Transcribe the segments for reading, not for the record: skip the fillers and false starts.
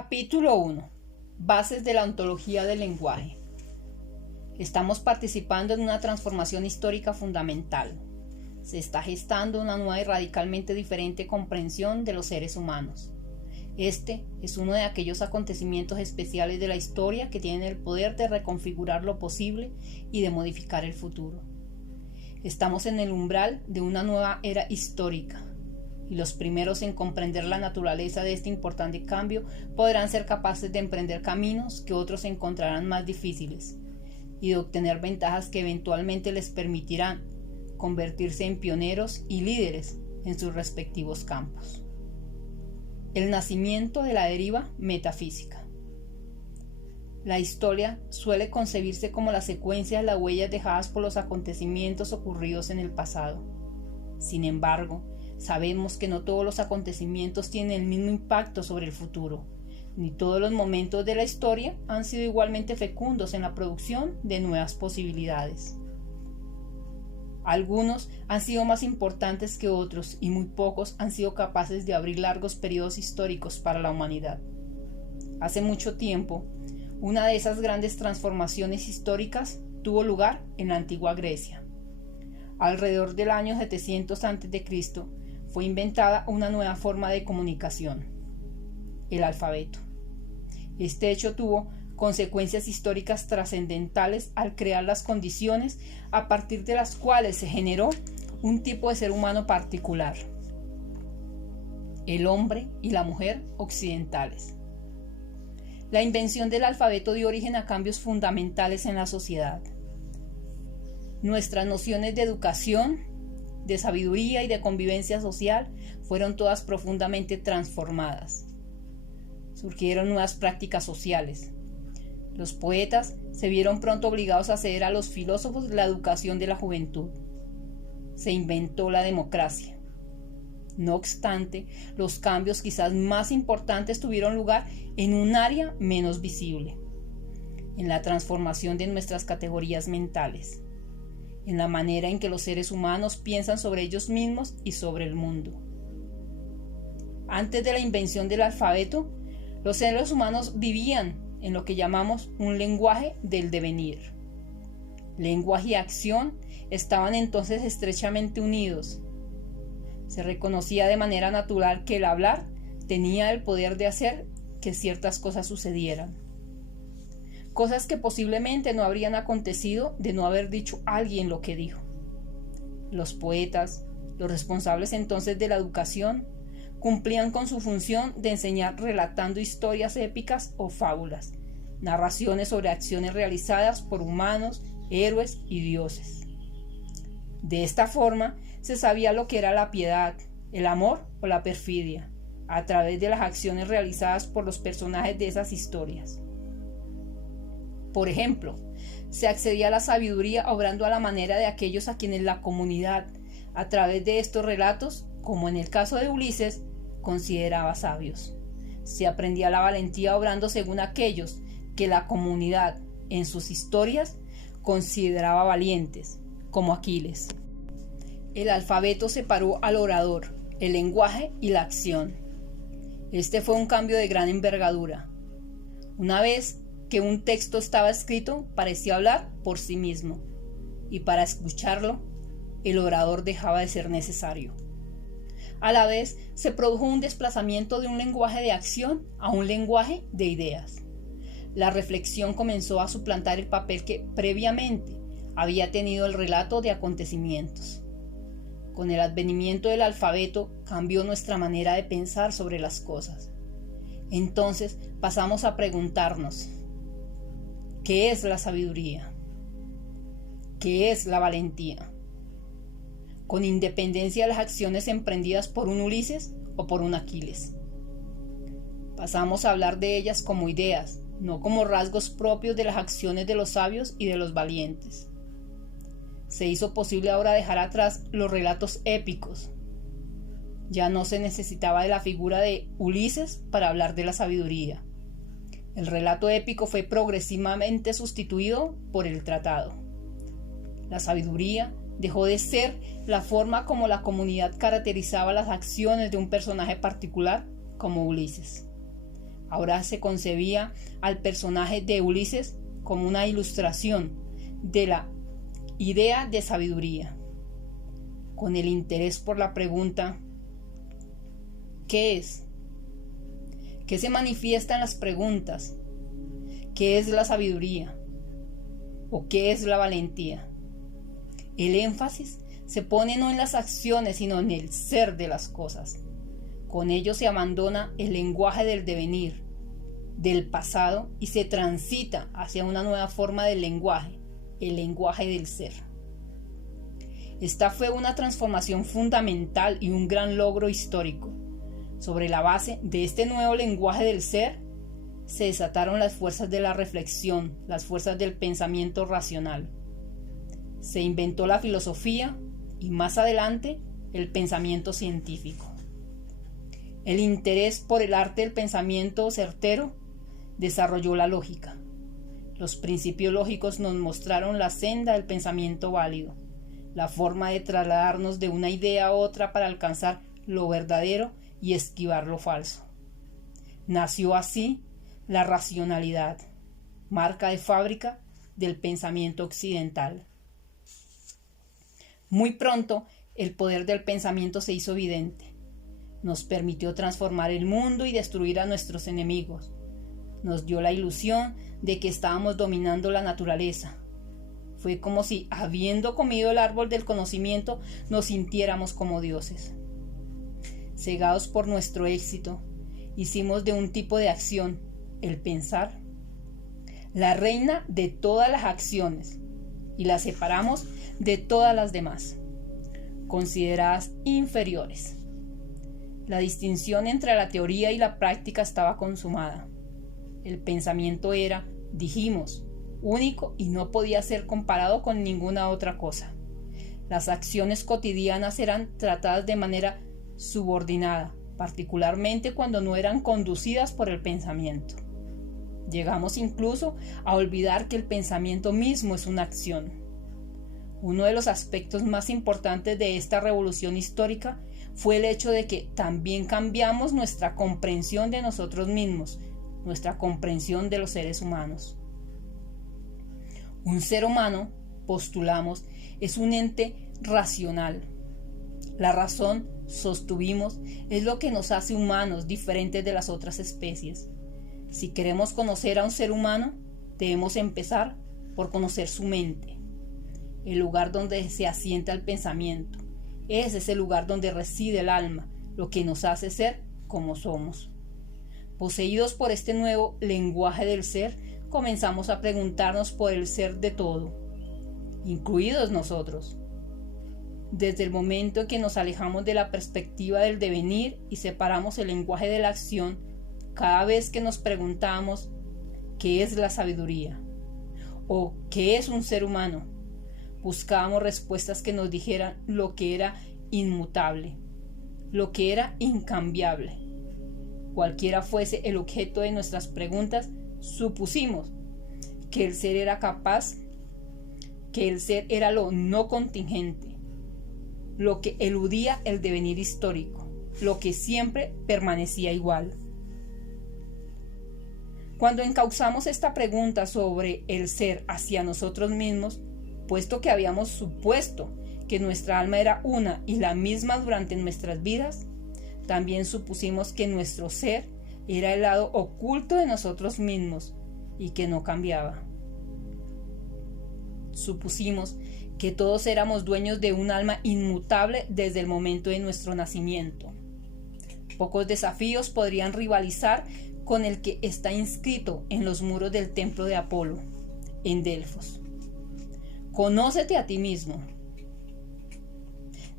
Capítulo 1. Bases de la ontología del lenguaje. Estamos participando en una transformación histórica fundamental. Se está gestando una nueva y radicalmente diferente comprensión de los seres humanos. Este es uno de aquellos acontecimientos especiales de la historia que tienen el poder de reconfigurar lo posible y de modificar el futuro. Estamos en el umbral de una nueva era histórica, y los primeros en comprender la naturaleza de este importante cambio podrán ser capaces de emprender caminos que otros encontrarán más difíciles y de obtener ventajas que eventualmente les permitirán convertirse en pioneros y líderes en sus respectivos campos. El nacimiento de la deriva metafísica. La historia suele concebirse como la secuencia de las huellas dejadas por los acontecimientos ocurridos en el pasado. Sin embargo, sabemos que no todos los acontecimientos tienen el mismo impacto sobre el futuro, ni todos los momentos de la historia han sido igualmente fecundos en la producción de nuevas posibilidades. Algunos han sido más importantes que otros y muy pocos han sido capaces de abrir largos periodos históricos para la humanidad. Hace mucho tiempo, una de esas grandes transformaciones históricas tuvo lugar en la antigua Grecia. Alrededor del año 700 a.C., fue inventada una nueva forma de comunicación, el alfabeto. Este hecho tuvo consecuencias históricas trascendentales al crear las condiciones a partir de las cuales se generó un tipo de ser humano particular: el hombre y la mujer occidentales. La invención del alfabeto dio origen a cambios fundamentales en la sociedad. Nuestras nociones de educación, de sabiduría y de convivencia social fueron todas profundamente transformadas. Surgieron nuevas prácticas sociales. Los poetas se vieron pronto obligados a ceder a los filósofos la educación de la juventud. Se inventó la democracia. No obstante, los cambios quizás más importantes tuvieron lugar en un área menos visible: en la transformación de nuestras categorías mentales, en la manera en que los seres humanos piensan sobre ellos mismos y sobre el mundo. Antes de la invención del alfabeto, los seres humanos vivían en lo que llamamos un lenguaje del devenir. Lenguaje y acción estaban entonces estrechamente unidos. Se reconocía de manera natural que el hablar tenía el poder de hacer que ciertas cosas sucedieran. Cosas que posiblemente no habrían acontecido de no haber dicho alguien lo que dijo. Los poetas, los responsables entonces de la educación, cumplían con su función de enseñar relatando historias épicas o fábulas, narraciones sobre acciones realizadas por humanos, héroes y dioses. De esta forma se sabía lo que era la piedad, el amor o la perfidia, a través de las acciones realizadas por los personajes de esas historias. Por ejemplo, se accedía a la sabiduría obrando a la manera de aquellos a quienes la comunidad, a través de estos relatos, como en el caso de Ulises, consideraba sabios. Se aprendía la valentía obrando según aquellos que la comunidad, en sus historias, consideraba valientes, como Aquiles. El alfabeto separó al orador, el lenguaje y la acción. Este fue un cambio de gran envergadura. Una vez que un texto estaba escrito, parecía hablar por sí mismo, y para escucharlo, el orador dejaba de ser necesario. A la vez, se produjo un desplazamiento de un lenguaje de acción a un lenguaje de ideas. La reflexión comenzó a suplantar el papel que previamente había tenido el relato de acontecimientos. Con el advenimiento del alfabeto cambió nuestra manera de pensar sobre las cosas. Entonces pasamos a preguntarnos: ¿qué es la sabiduría? ¿Qué es la valentía? Con independencia de las acciones emprendidas por un Ulises o por un Aquiles. Pasamos a hablar de ellas como ideas, no como rasgos propios de las acciones de los sabios y de los valientes. Se hizo posible ahora dejar atrás los relatos épicos. Ya no se necesitaba de la figura de Ulises para hablar de la sabiduría. El relato épico fue progresivamente sustituido por el tratado. La sabiduría dejó de ser la forma como la comunidad caracterizaba las acciones de un personaje particular, como Ulises. Ahora se concebía al personaje de Ulises como una ilustración de la idea de sabiduría, con el interés por la pregunta ¿qué es? ¿Qué se manifiesta en las preguntas? ¿Qué es la sabiduría? ¿O qué es la valentía? El énfasis se pone no en las acciones, sino en el ser de las cosas. Con ello se abandona el lenguaje del devenir, del pasado, y se transita hacia una nueva forma del lenguaje, el lenguaje del ser. Esta fue una transformación fundamental y un gran logro histórico. Sobre la base de este nuevo lenguaje del ser, se desataron las fuerzas de la reflexión, las fuerzas del pensamiento racional. Se inventó la filosofía y más adelante el pensamiento científico. El interés por el arte del pensamiento certero desarrolló la lógica. Los principios lógicos nos mostraron la senda del pensamiento válido, la forma de trasladarnos de una idea a otra para alcanzar lo verdadero y esquivar lo falso. Nació así la racionalidad, marca de fábrica del pensamiento occidental. Muy pronto, el poder del pensamiento se hizo evidente. Nos permitió transformar el mundo y destruir a nuestros enemigos. Nos dio la ilusión de que estábamos dominando la naturaleza. Fue como si, habiendo comido el árbol del conocimiento, nos sintiéramos como dioses. Cegados por nuestro éxito, hicimos de un tipo de acción, el pensar, la reina de todas las acciones, y la separamos de todas las demás, consideradas inferiores. La distinción entre la teoría y la práctica estaba consumada. El pensamiento era, dijimos, único y no podía ser comparado con ninguna otra cosa. Las acciones cotidianas eran tratadas de manera subordinada, particularmente cuando no eran conducidas por el pensamiento. Llegamos incluso a olvidar que el pensamiento mismo es una acción. Uno de los aspectos más importantes de esta revolución histórica fue el hecho de que también cambiamos nuestra comprensión de nosotros mismos, nuestra comprensión de los seres humanos. Un ser humano, postulamos, es un ente racional. La razón, sostuvimos, es lo que nos hace humanos diferentes de las otras especies. Si queremos conocer a un ser humano, debemos empezar por conocer su mente, el lugar donde se asienta el pensamiento. Ese es el lugar donde reside el alma, lo que nos hace ser como somos. Poseídos por este nuevo lenguaje del ser, comenzamos a preguntarnos por el ser de todo, incluidos nosotros. Desde el momento en que nos alejamos de la perspectiva del devenir y separamos el lenguaje de la acción, cada vez que nos preguntamos ¿qué es la sabiduría? ¿O qué es un ser humano? Buscábamos respuestas que nos dijeran lo que era inmutable, lo que era incambiable. Cualquiera fuese el objeto de nuestras preguntas, supusimos que el ser era capaz, que el ser era lo no contingente, lo que eludía el devenir histórico, lo que siempre permanecía igual. Cuando encauzamos esta pregunta sobre el ser hacia nosotros mismos, puesto que habíamos supuesto que nuestra alma era una y la misma durante nuestras vidas, también supusimos que nuestro ser era el lado oculto de nosotros mismos y que no cambiaba. Supusimos que todos éramos dueños de un alma inmutable desde el momento de nuestro nacimiento. Pocos desafíos podrían rivalizar con el que está inscrito en los muros del templo de Apolo, en Delfos. Conócete a ti mismo.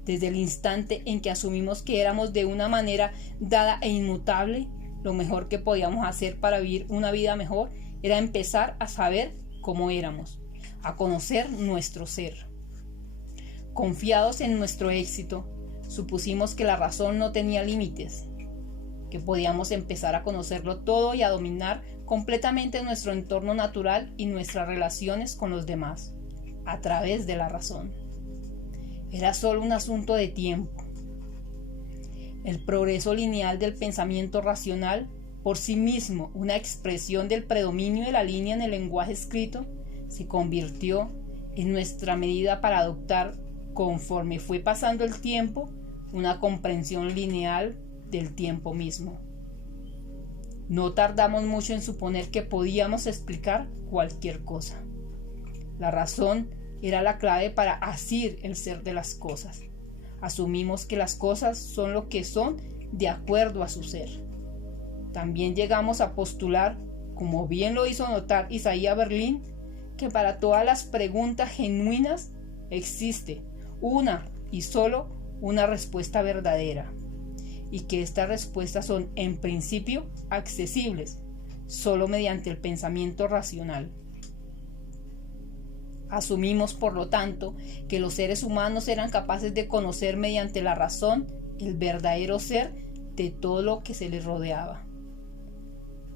Desde el instante en que asumimos que éramos de una manera dada e inmutable, lo mejor que podíamos hacer para vivir una vida mejor era empezar a saber cómo éramos, a conocer nuestro ser. Confiados en nuestro éxito, supusimos que la razón no tenía límites, que podíamos empezar a conocerlo todo y a dominar completamente nuestro entorno natural y nuestras relaciones con los demás, a través de la razón. Era solo un asunto de tiempo. El progreso lineal del pensamiento racional por sí mismo una expresión del predominio de la línea en el lenguaje escrito, se convirtió en nuestra medida para adoptar, conforme fue pasando el tiempo, una comprensión lineal del tiempo mismo. No tardamos mucho en suponer que podíamos explicar cualquier cosa. La razón era la clave para asir el ser de las cosas. Asumimos que las cosas son lo que son de acuerdo a su ser. También llegamos a postular, como bien lo hizo notar Isaías Berlin, que para todas las preguntas genuinas existe una y solo una respuesta verdadera, y que estas respuestas son en principio accesibles solo mediante el pensamiento racional. Asumimos, por lo tanto, que los seres humanos eran capaces de conocer mediante la razón el verdadero ser de todo lo que se les rodeaba.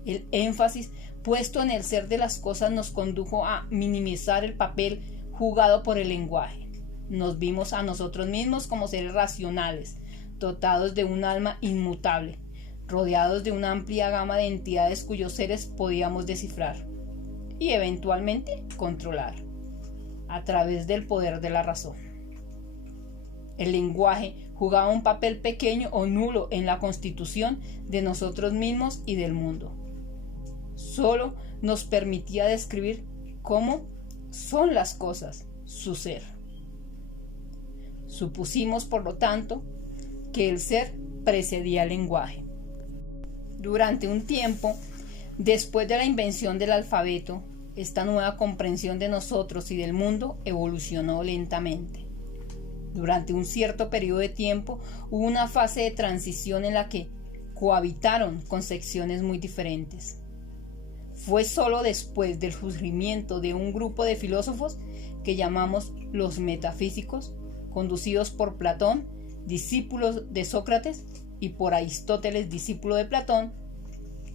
El énfasis puesto en el ser de las cosas nos condujo a minimizar el papel jugado por el lenguaje. Nos vimos a nosotros mismos como seres racionales, dotados de un alma inmutable, rodeados de una amplia gama de entidades cuyos seres podíamos descifrar y eventualmente controlar a través del poder de la razón. El lenguaje jugaba un papel pequeño o nulo en la constitución de nosotros mismos y del mundo. Solo nos permitía describir cómo son las cosas, su ser. Supusimos, por lo tanto, que el ser precedía al lenguaje. Durante un tiempo, después de la invención del alfabeto, esta nueva comprensión de nosotros y del mundo evolucionó lentamente. Durante un cierto periodo de tiempo hubo una fase de transición en la que cohabitaron concepciones muy diferentes. Fue solo después del surgimiento de un grupo de filósofos que llamamos los metafísicos, conducidos por Platón, discípulos de Sócrates, y por Aristóteles, discípulo de Platón,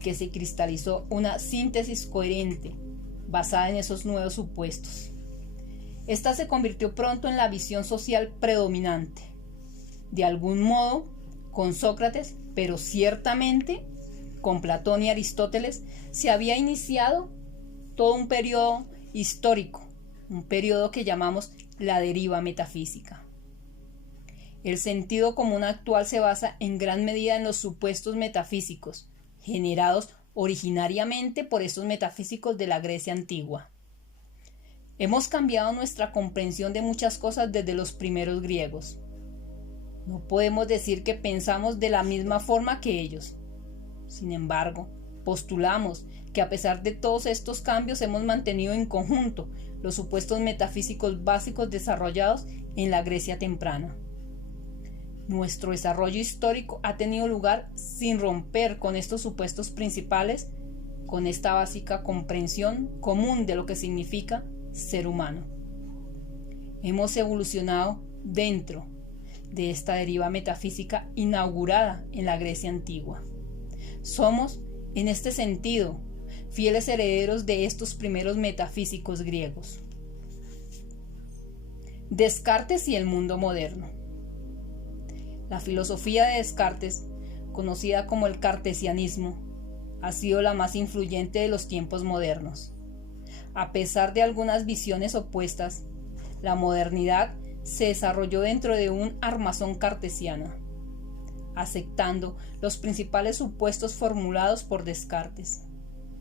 que se cristalizó una síntesis coherente basada en esos nuevos supuestos. Esta se convirtió pronto en la visión social predominante. De algún modo, con Sócrates, pero ciertamente con Platón y Aristóteles, se había iniciado todo un periodo histórico, un periodo que llamamos la deriva metafísica. El sentido común actual se basa en gran medida en los supuestos metafísicos, generados originariamente por estos metafísicos de la Grecia antigua. Hemos cambiado nuestra comprensión de muchas cosas desde los primeros griegos. No podemos decir que pensamos de la misma forma que ellos. Sin embargo, postulamos que a pesar de todos estos cambios hemos mantenido en conjunto los supuestos metafísicos básicos desarrollados en la Grecia temprana. Nuestro desarrollo histórico ha tenido lugar sin romper con estos supuestos principales, con esta básica comprensión común de lo que significa ser humano. Hemos evolucionado dentro de esta deriva metafísica inaugurada en la Grecia antigua. Somos, en este sentido, fieles herederos de estos primeros metafísicos griegos. Descartes y el mundo moderno. La filosofía de Descartes, conocida como el cartesianismo, ha sido la más influyente de los tiempos modernos. A pesar de algunas visiones opuestas, la modernidad se desarrolló dentro de un armazón cartesiano, aceptando los principales supuestos formulados por Descartes.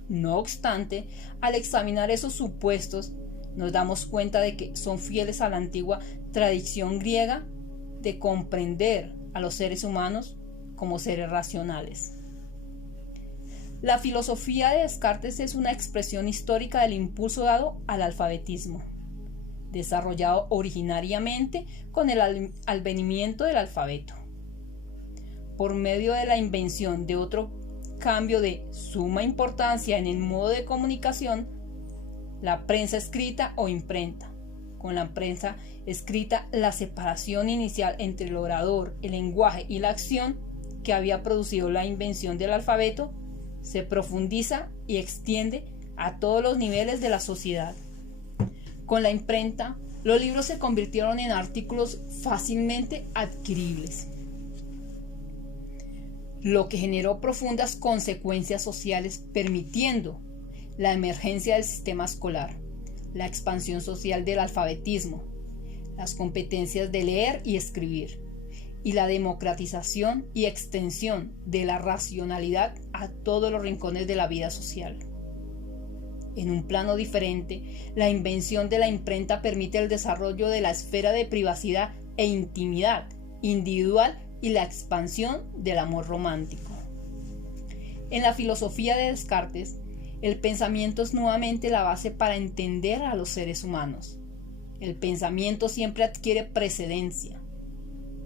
No obstante, al examinar esos supuestos, nos damos cuenta de que son fieles a la antigua tradición griega de comprender a los seres humanos como seres racionales. La filosofía de Descartes es una expresión histórica del impulso dado al alfabetismo, desarrollado originariamente con el advenimiento del alfabeto. Por medio de la invención de otro cambio de suma importancia en el modo de comunicación, la prensa escrita o imprenta. Con la prensa escrita, la separación inicial entre el orador, el lenguaje y la acción que había producido la invención del alfabeto se profundiza y extiende a todos los niveles de la sociedad. Con la imprenta, los libros se convirtieron en artículos fácilmente adquiribles. lo que generó profundas consecuencias sociales, permitiendo la emergencia del sistema escolar, la expansión social del alfabetismo, las competencias de leer y escribir, y la democratización y extensión de la racionalidad a todos los rincones de la vida social. En un plano diferente, la invención de la imprenta permite el desarrollo de la esfera de privacidad e intimidad individual y la expansión del amor romántico. En la filosofía de Descartes, el pensamiento es nuevamente la base para entender a los seres humanos. El pensamiento siempre adquiere precedencia.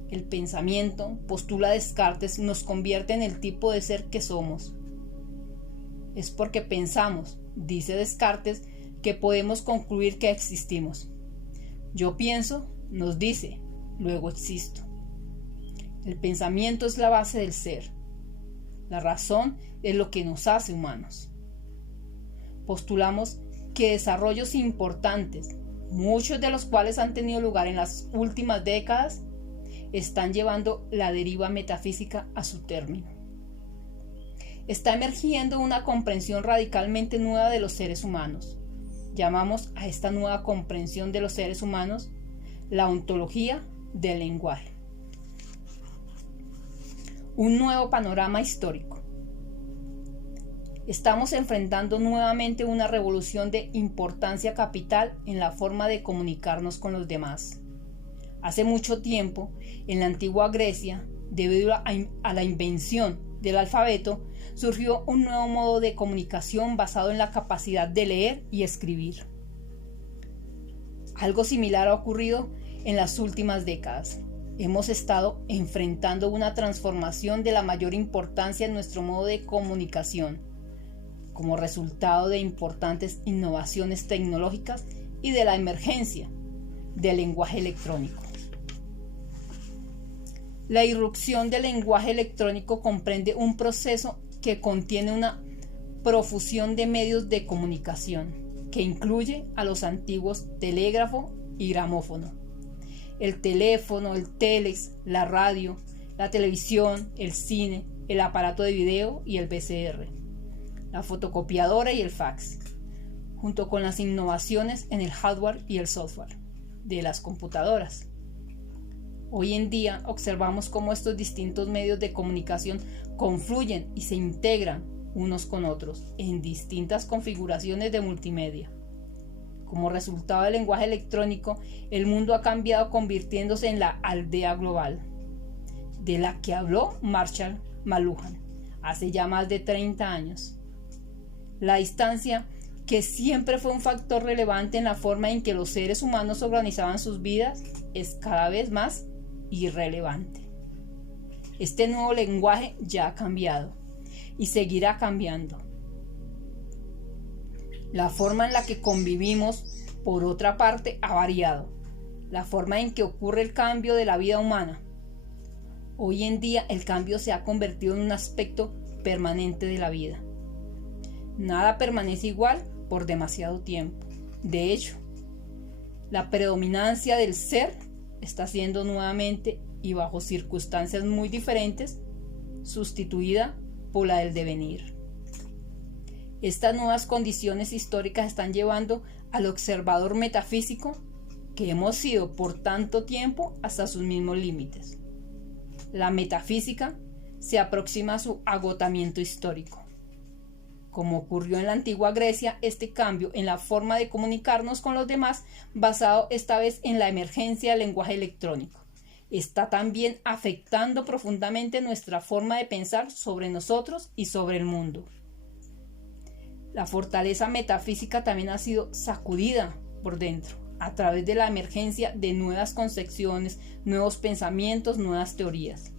El pensamiento, postula Descartes, nos convierte en el tipo de ser que somos. Es porque pensamos, dice Descartes, que podemos concluir que existimos. Yo pienso, nos dice, luego existo. El pensamiento es la base del ser. La razón es lo que nos hace humanos. Postulamos que desarrollos importantes, muchos de los cuales han tenido lugar en las últimas décadas, están llevando la deriva metafísica a su término. Está emergiendo una comprensión radicalmente nueva de los seres humanos. Llamamos a esta nueva comprensión de los seres humanos la ontología del lenguaje. Un nuevo panorama histórico. Estamos enfrentando nuevamente una revolución de importancia capital en la forma de comunicarnos con los demás. Hace mucho tiempo, en la antigua Grecia, debido a la invención del alfabeto, surgió un nuevo modo de comunicación basado en la capacidad de leer y escribir. Algo similar ha ocurrido en las últimas décadas. Hemos estado enfrentando una transformación de la mayor importancia en nuestro modo de comunicación, como resultado de importantes innovaciones tecnológicas y de la emergencia del lenguaje electrónico. La irrupción del lenguaje electrónico comprende un proceso que contiene una profusión de medios de comunicación, que incluye a los antiguos telégrafo y gramófono, el teléfono, el télex, la radio, la televisión, el cine, el aparato de video y el VCR, la fotocopiadora y el fax, junto con las innovaciones en el hardware y el software de las computadoras. Hoy en día observamos cómo estos distintos medios de comunicación confluyen y se integran unos con otros en distintas configuraciones de multimedia. Como resultado del lenguaje electrónico, el mundo ha cambiado convirtiéndose en la aldea global, de la que habló Marshall McLuhan hace ya más de 30 años. La distancia, que siempre fue un factor relevante en la forma en que los seres humanos organizaban sus vidas, es cada vez más irrelevante. Este nuevo lenguaje ya ha cambiado y seguirá cambiando. La forma en la que convivimos, por otra parte, ha variado. La forma en que ocurre el cambio de la vida humana. Hoy en día el cambio se ha convertido en un aspecto permanente de la vida. Nada permanece igual por demasiado tiempo. De hecho, la predominancia del ser está siendo nuevamente, y bajo circunstancias muy diferentes, sustituida por la del devenir. Estas nuevas condiciones históricas están llevando al observador metafísico, que hemos sido por tanto tiempo, hasta sus mismos límites. La metafísica se aproxima a su agotamiento histórico. Como ocurrió en la antigua Grecia, este cambio en la forma de comunicarnos con los demás, basado esta vez en la emergencia del lenguaje electrónico, está también afectando profundamente nuestra forma de pensar sobre nosotros y sobre el mundo. La fortaleza metafísica también ha sido sacudida por dentro, a través de la emergencia de nuevas concepciones, nuevos pensamientos, nuevas teorías.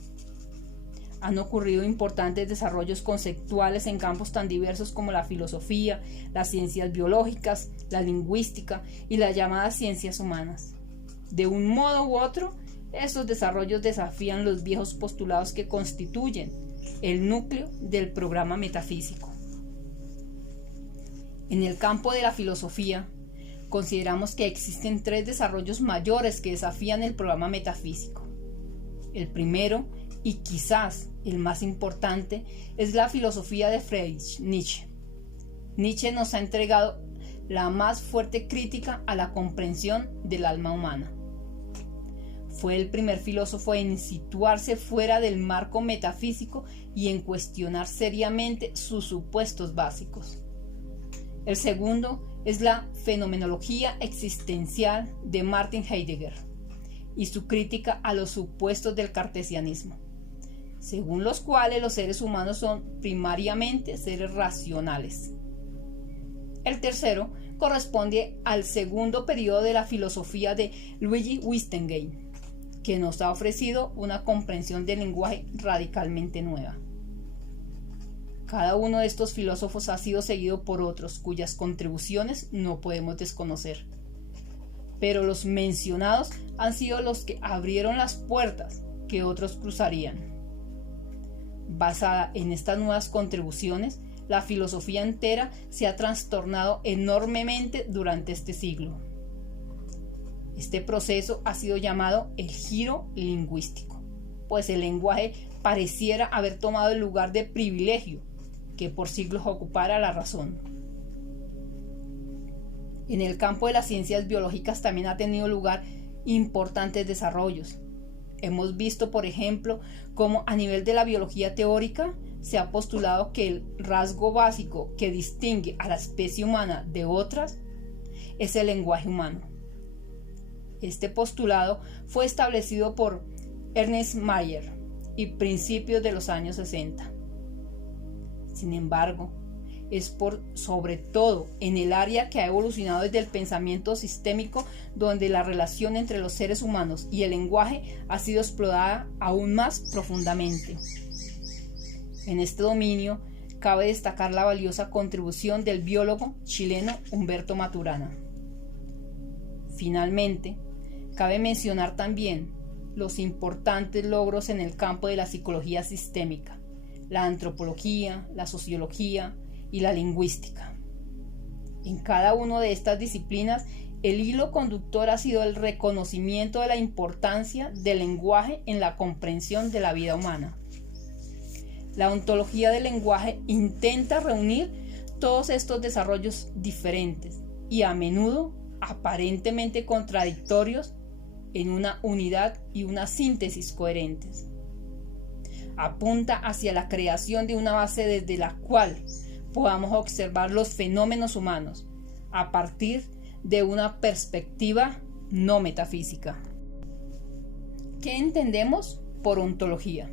Han ocurrido importantes desarrollos conceptuales en campos tan diversos como la filosofía, las ciencias biológicas, la lingüística y las llamadas ciencias humanas. De un modo u otro, estos desarrollos desafían los viejos postulados que constituyen el núcleo del programa metafísico. En el campo de la filosofía, consideramos que existen 3 desarrollos mayores que desafían el programa metafísico. El primero y quizás el más importante, es la filosofía de Friedrich Nietzsche. Nietzsche nos ha entregado la más fuerte crítica a la comprensión del alma humana. Fue el primer filósofo en situarse fuera del marco metafísico y en cuestionar seriamente sus supuestos básicos. El segundo es la fenomenología existencial de Martin Heidegger y su crítica a los supuestos del cartesianismo, según los cuales los seres humanos son primariamente seres racionales. El tercero corresponde al segundo periodo de la filosofía de Luigi Wittgenstein, que nos ha ofrecido una comprensión del lenguaje radicalmente nueva. Cada uno de estos filósofos ha sido seguido por otros cuyas contribuciones no podemos desconocer, pero los mencionados han sido los que abrieron las puertas que otros cruzarían. Basada en estas nuevas contribuciones, la filosofía entera se ha trastornado enormemente durante este siglo. Este proceso ha sido llamado el giro lingüístico, pues el lenguaje pareciera haber tomado el lugar de privilegio que por siglos ocupara la razón. En el campo de las ciencias biológicas también ha tenido lugar importantes desarrollos. Hemos visto, por ejemplo, cómo a nivel de la biología teórica se ha postulado que el rasgo básico que distingue a la especie humana de otras es el lenguaje humano. Este postulado fue establecido por Ernst Mayr y principios de los años 60. Sin embargo, es sobre todo en el área que ha evolucionado desde el pensamiento sistémico donde la relación entre los seres humanos y el lenguaje ha sido explorada aún más profundamente. En este dominio cabe destacar la valiosa contribución del biólogo chileno Humberto Maturana. Finalmente, cabe mencionar también los importantes logros en el campo de la psicología sistémica, la antropología, la sociología y la lingüística. En cada una de estas disciplinas, el hilo conductor ha sido el reconocimiento de la importancia del lenguaje en la comprensión de la vida humana. La ontología del lenguaje intenta reunir todos estos desarrollos diferentes y a menudo aparentemente contradictorios en una unidad y una síntesis coherentes. Apunta hacia la creación de una base desde la cual podamos observar los fenómenos humanos a partir de una perspectiva no metafísica. ¿Qué entendemos por ontología?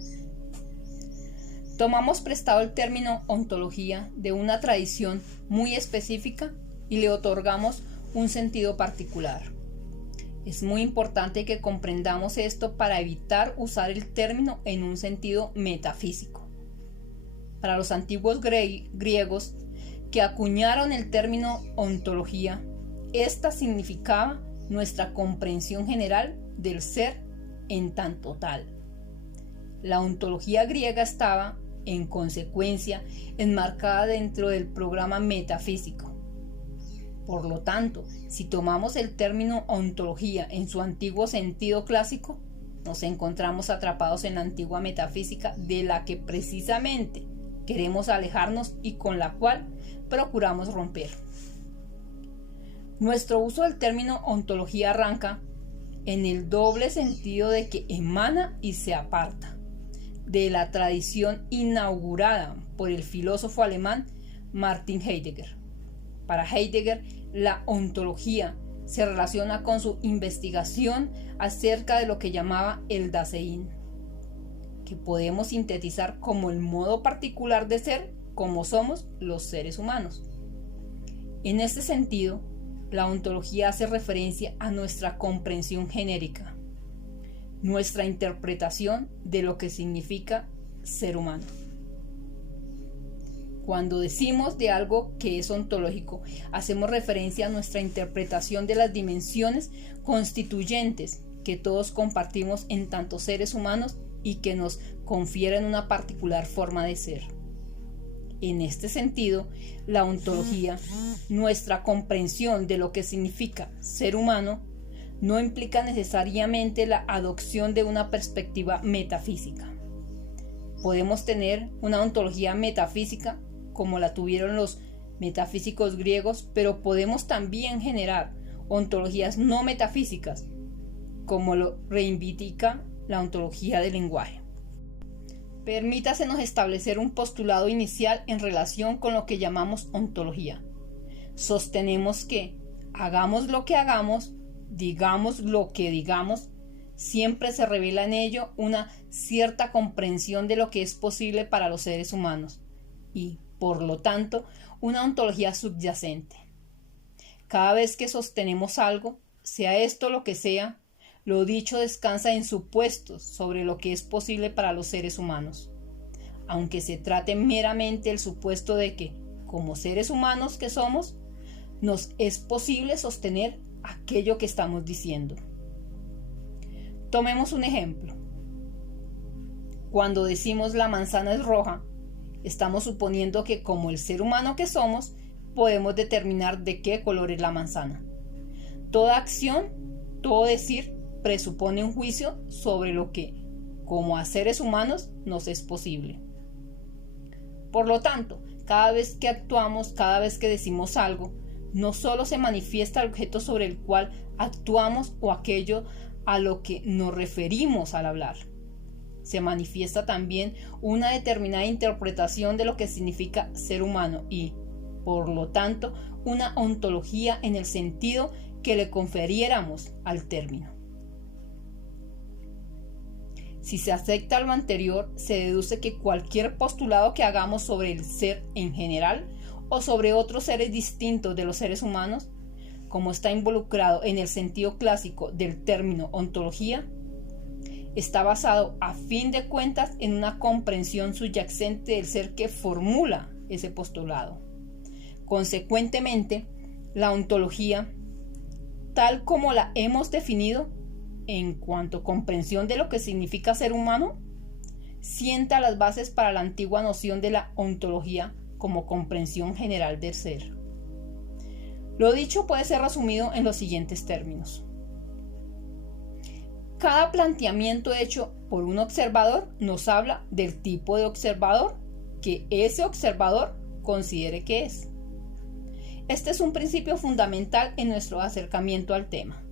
Tomamos prestado el término ontología de una tradición muy específica y le otorgamos un sentido particular. Es muy importante que comprendamos esto para evitar usar el término en un sentido metafísico. Para los antiguos griegos que acuñaron el término ontología, esta significaba nuestra comprensión general del ser en tanto tal. La ontología griega estaba, en consecuencia, enmarcada dentro del programa metafísico. Por lo tanto, si tomamos el término ontología en su antiguo sentido clásico, nos encontramos atrapados en la antigua metafísica de la que precisamente queremos alejarnos y con la cual procuramos romper. Nuestro uso del término ontología arranca en el doble sentido de que emana y se aparta de la tradición inaugurada por el filósofo alemán Martin Heidegger. Para Heidegger, la ontología se relaciona con su investigación acerca de lo que llamaba el Dasein, que podemos sintetizar como el modo particular de ser como somos los seres humanos. En este sentido, la ontología hace referencia a nuestra comprensión genérica, nuestra interpretación de lo que significa ser humano. Cuando decimos de algo que es ontológico, hacemos referencia a nuestra interpretación de las dimensiones constituyentes que todos compartimos en tantos seres humanos y que nos confieren una particular forma de ser. En este sentido, la ontología, nuestra comprensión de lo que significa ser humano, no implica necesariamente la adopción de una perspectiva metafísica. Podemos tener una ontología metafísica, como la tuvieron los metafísicos griegos, pero podemos también generar ontologías no metafísicas, como lo reivindica la ontología del lenguaje. Permítasenos establecer un postulado inicial en relación con lo que llamamos ontología. Sostenemos que, hagamos lo que hagamos, digamos lo que digamos, siempre se revela en ello una cierta comprensión de lo que es posible para los seres humanos y, por lo tanto, una ontología subyacente. Cada vez que sostenemos algo, sea esto lo que sea, lo dicho descansa en supuestos sobre lo que es posible para los seres humanos, aunque se trate meramente el supuesto de que, como seres humanos que somos, nos es posible sostener aquello que estamos diciendo. Tomemos un ejemplo. Cuando decimos la manzana es roja, estamos suponiendo que, como el ser humano que somos, podemos determinar de qué color es la manzana. Toda acción, todo decir, presupone un juicio sobre lo que, como a seres humanos, nos es posible. Por lo tanto, cada vez que actuamos, cada vez que decimos algo, no solo se manifiesta el objeto sobre el cual actuamos o aquello a lo que nos referimos al hablar. Se manifiesta también una determinada interpretación de lo que significa ser humano y, por lo tanto, una ontología en el sentido que le conferiéramos al término. Si se acepta lo anterior, se deduce que cualquier postulado que hagamos sobre el ser en general o sobre otros seres distintos de los seres humanos, como está involucrado en el sentido clásico del término ontología, está basado a fin de cuentas en una comprensión subyacente del ser que formula ese postulado. Consecuentemente, la ontología, tal como la hemos definido en cuanto a comprensión de lo que significa ser humano, sienta las bases para la antigua noción de la ontología como comprensión general del ser. Lo dicho puede ser resumido en los siguientes términos. Cada planteamiento hecho por un observador nos habla del tipo de observador que ese observador considere que es. Este es un principio fundamental en nuestro acercamiento al tema.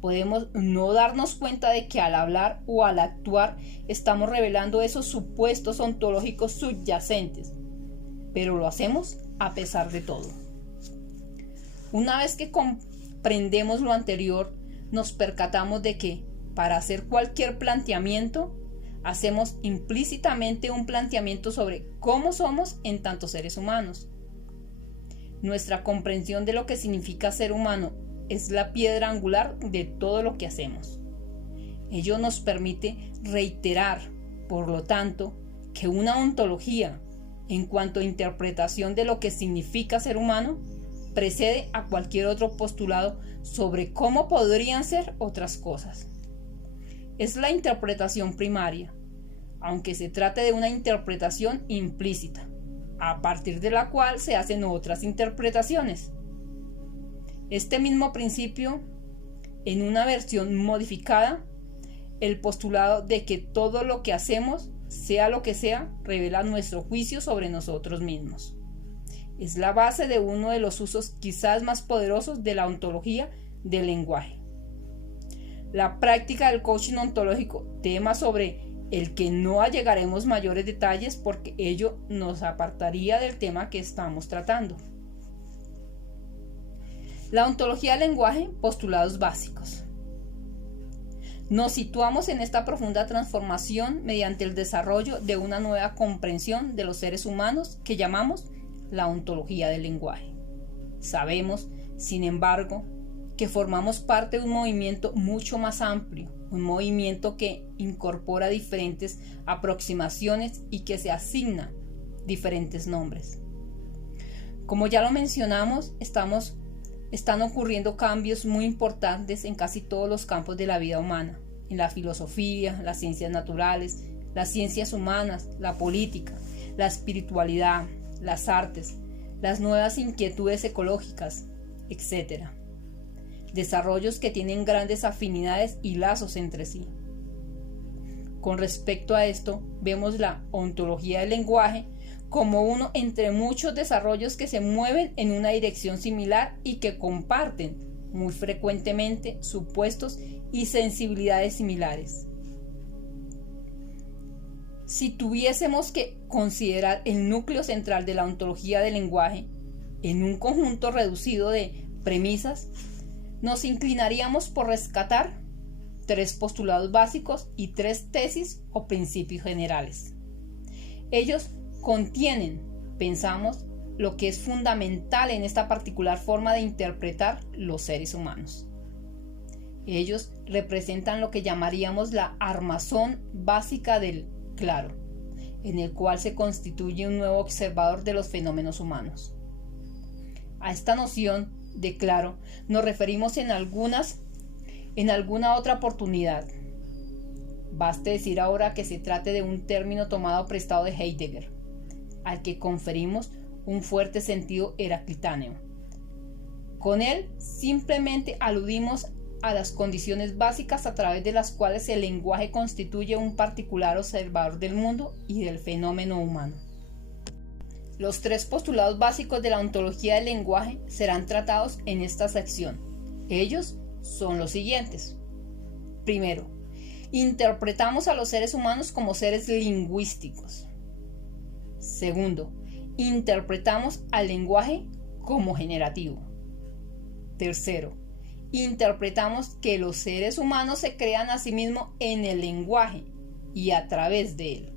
Podemos no darnos cuenta de que al hablar o al actuar estamos revelando esos supuestos ontológicos subyacentes, pero lo hacemos a pesar de todo. Una vez que comprendemos lo anterior, nos percatamos de que, para hacer cualquier planteamiento, hacemos implícitamente un planteamiento sobre cómo somos en tanto seres humanos. Nuestra comprensión de lo que significa ser humano es la piedra angular de todo lo que hacemos. Ello nos permite reiterar, por lo tanto, que una ontología, en cuanto a interpretación de lo que significa ser humano, precede a cualquier otro postulado sobre cómo podrían ser otras cosas. Es la interpretación primaria, aunque se trate de una interpretación implícita, a partir de la cual se hacen otras interpretaciones. Este mismo principio, en una versión modificada, el postulado de que todo lo que hacemos, sea lo que sea, revela nuestro juicio sobre nosotros mismos. Es la base de uno de los usos quizás más poderosos de la ontología del lenguaje. La práctica del coaching ontológico, tema sobre el que no allegaremos mayores detalles porque ello nos apartaría del tema que estamos tratando. La ontología del lenguaje, postulados básicos. Nos situamos en esta profunda transformación mediante el desarrollo de una nueva comprensión de los seres humanos que llamamos la ontología del lenguaje. Sabemos, sin embargo, que formamos parte de un movimiento mucho más amplio, un movimiento que incorpora diferentes aproximaciones y que se asigna diferentes nombres. Como ya lo mencionamos, están ocurriendo cambios muy importantes en casi todos los campos de la vida humana, en la filosofía, las ciencias naturales, las ciencias humanas, la política, la espiritualidad, las artes, las nuevas inquietudes ecológicas, etc. Desarrollos que tienen grandes afinidades y lazos entre sí. Con respecto a esto, vemos la ontología del lenguaje como uno entre muchos desarrollos que se mueven en una dirección similar y que comparten muy frecuentemente supuestos y sensibilidades similares. Si tuviésemos que considerar el núcleo central de la ontología del lenguaje en un conjunto reducido de premisas, nos inclinaríamos por rescatar 3 postulados básicos y 3 tesis o principios generales. Ellos contienen, pensamos, lo que es fundamental en esta particular forma de interpretar los seres humanos. Ellos representan lo que llamaríamos la armazón básica del claro, en el cual se constituye un nuevo observador de los fenómenos humanos. A esta noción de claro nos referimos en alguna otra oportunidad. Baste decir ahora que se trate de un término tomado prestado de Heidegger, al que conferimos un fuerte sentido heraclitáneo. Con él simplemente aludimos a las condiciones básicas a través de las cuales el lenguaje constituye un particular observador del mundo y del fenómeno humano. Los 3 postulados básicos de la ontología del lenguaje serán tratados en esta sección. Ellos son los siguientes. Primero, interpretamos a los seres humanos como seres lingüísticos. Segundo, interpretamos al lenguaje como generativo. Tercero, interpretamos que los seres humanos se crean a sí mismos en el lenguaje y a través de él.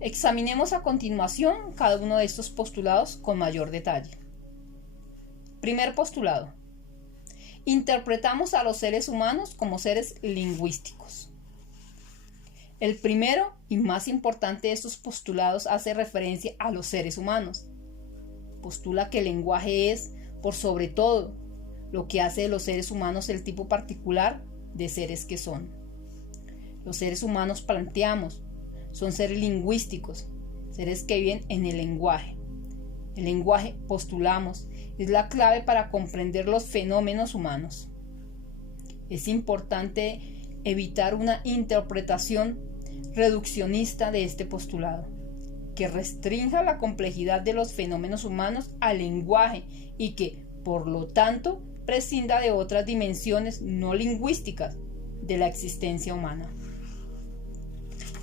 Examinemos a continuación cada uno de estos postulados con mayor detalle. Primer postulado. Interpretamos a los seres humanos como seres lingüísticos. El primero y más importante de estos postulados hace referencia a los seres humanos. Postula que el lenguaje es, por sobre todo, lo que hace de los seres humanos el tipo particular de seres que son. Los seres humanos, planteamos, son seres lingüísticos, seres que viven en el lenguaje. El lenguaje, postulamos, es la clave para comprender los fenómenos humanos. Es importante evitar una interpretación reduccionista de este postulado, que restrinja la complejidad de los fenómenos humanos al lenguaje y que, por lo tanto, prescinda de otras dimensiones no lingüísticas de la existencia humana.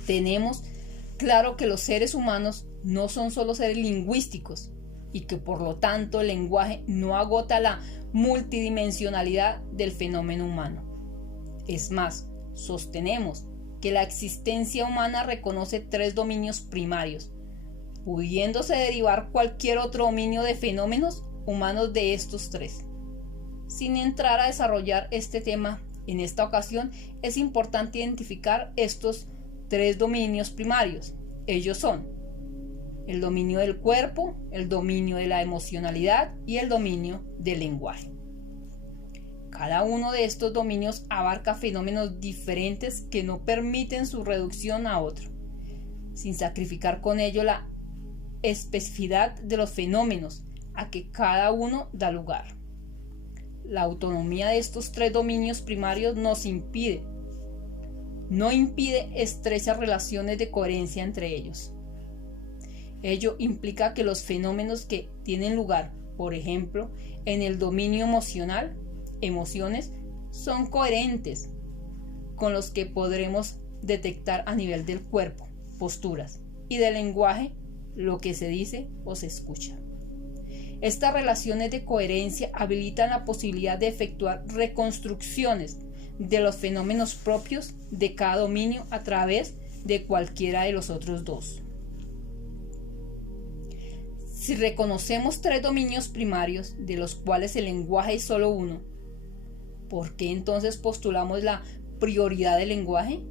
Tenemos claro que los seres humanos no son solo seres lingüísticos y que por lo tanto el lenguaje no agota la multidimensionalidad del fenómeno humano. Es más, sostenemos que la existencia humana reconoce 3 dominios primarios, pudiéndose derivar cualquier otro dominio de fenómenos humanos de estos 3. Sin entrar a desarrollar este tema en esta ocasión, es importante identificar estos 3 dominios primarios. Ellos son el dominio del cuerpo, el dominio de la emocionalidad y el dominio del lenguaje. Cada uno de estos dominios abarca fenómenos diferentes que no permiten su reducción a otro, sin sacrificar con ello la especificidad de los fenómenos a que cada uno da lugar. La autonomía de estos 3 dominios primarios no impide estrechas relaciones de coherencia entre ellos. Ello implica que los fenómenos que tienen lugar, por ejemplo, en el dominio emocional, emociones, son coherentes con los que podremos detectar a nivel del cuerpo, posturas, y del lenguaje, lo que se dice o se escucha. Estas relaciones de coherencia habilitan la posibilidad de efectuar reconstrucciones de los fenómenos propios de cada dominio a través de cualquiera de los otros 2. Si reconocemos 3 dominios primarios, de los cuales el lenguaje es solo uno, ¿por qué entonces postulamos la prioridad del lenguaje?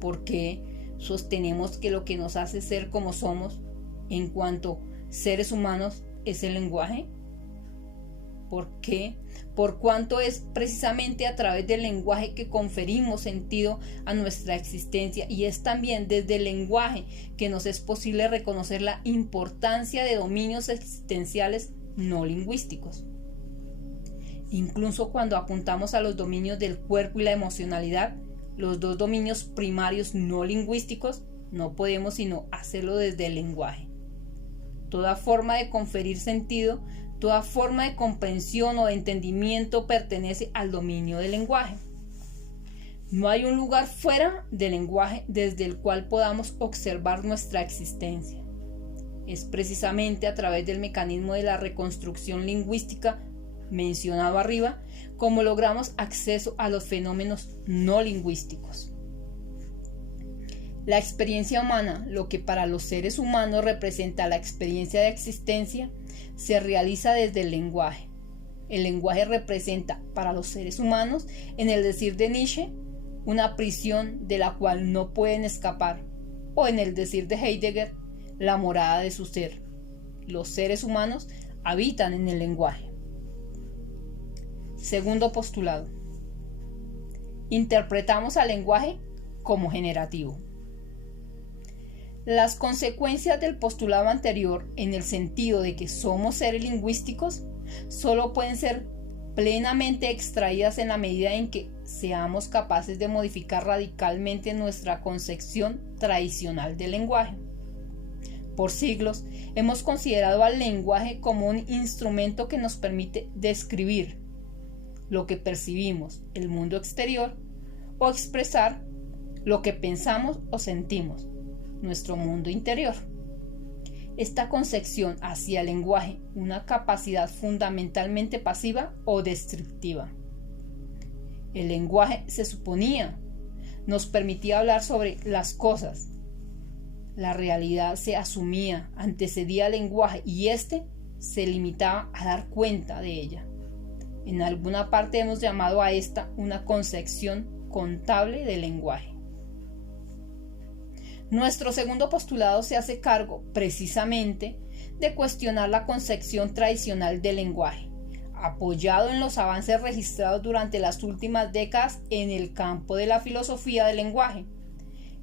¿Por qué sostenemos que lo que nos hace ser como somos en cuanto seres humanos es el lenguaje? ¿Por qué? Por cuanto es precisamente a través del lenguaje que conferimos sentido a nuestra existencia, y es también desde el lenguaje que nos es posible reconocer la importancia de dominios existenciales no lingüísticos. Incluso cuando apuntamos a los dominios del cuerpo y la emocionalidad, los dos dominios primarios no lingüísticos, no podemos sino hacerlo desde el lenguaje. Toda forma de conferir sentido, toda forma de comprensión o de entendimiento pertenece al dominio del lenguaje. No hay un lugar fuera del lenguaje desde el cual podamos observar nuestra existencia. Es precisamente a través del mecanismo de la reconstrucción lingüística mencionado arriba como logramos acceso a los fenómenos no lingüísticos. La experiencia humana, lo que para los seres humanos representa la experiencia de existencia, se realiza desde el lenguaje. El lenguaje representa para los seres humanos, en el decir de Nietzsche, una prisión de la cual no pueden escapar, o en el decir de Heidegger, la morada de su ser. Los seres humanos habitan en el lenguaje. Segundo postulado. Interpretamos al lenguaje como generativo. Las consecuencias del postulado anterior, en el sentido de que somos seres lingüísticos, solo pueden ser plenamente extraídas en la medida en que seamos capaces de modificar radicalmente nuestra concepción tradicional del lenguaje. Por siglos hemos considerado al lenguaje como un instrumento que nos permite describir lo que percibimos, el mundo exterior, o expresar lo que pensamos o sentimos, nuestro mundo interior. Esta concepción hacía el lenguaje una capacidad fundamentalmente pasiva o descriptiva. El lenguaje, se suponía, nos permitía hablar sobre las cosas. La realidad se asumía, antecedía al lenguaje y éste se limitaba a dar cuenta de ella. En alguna parte hemos llamado a esta una concepción contable del lenguaje. Nuestro segundo postulado se hace cargo, precisamente, de cuestionar la concepción tradicional del lenguaje, apoyado en los avances registrados durante las últimas décadas en el campo de la filosofía del lenguaje.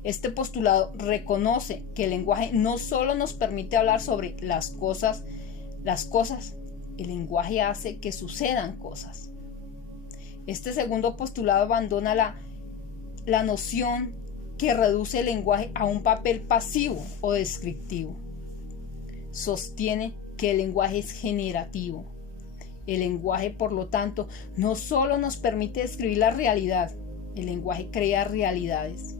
Este postulado reconoce que el lenguaje no solo nos permite hablar sobre las cosas, el lenguaje hace que sucedan cosas. Este segundo postulado abandona la noción que reduce el lenguaje a un papel pasivo o descriptivo. Sostiene que el lenguaje es generativo. El lenguaje, por lo tanto, no solo nos permite describir la realidad, el lenguaje crea realidades.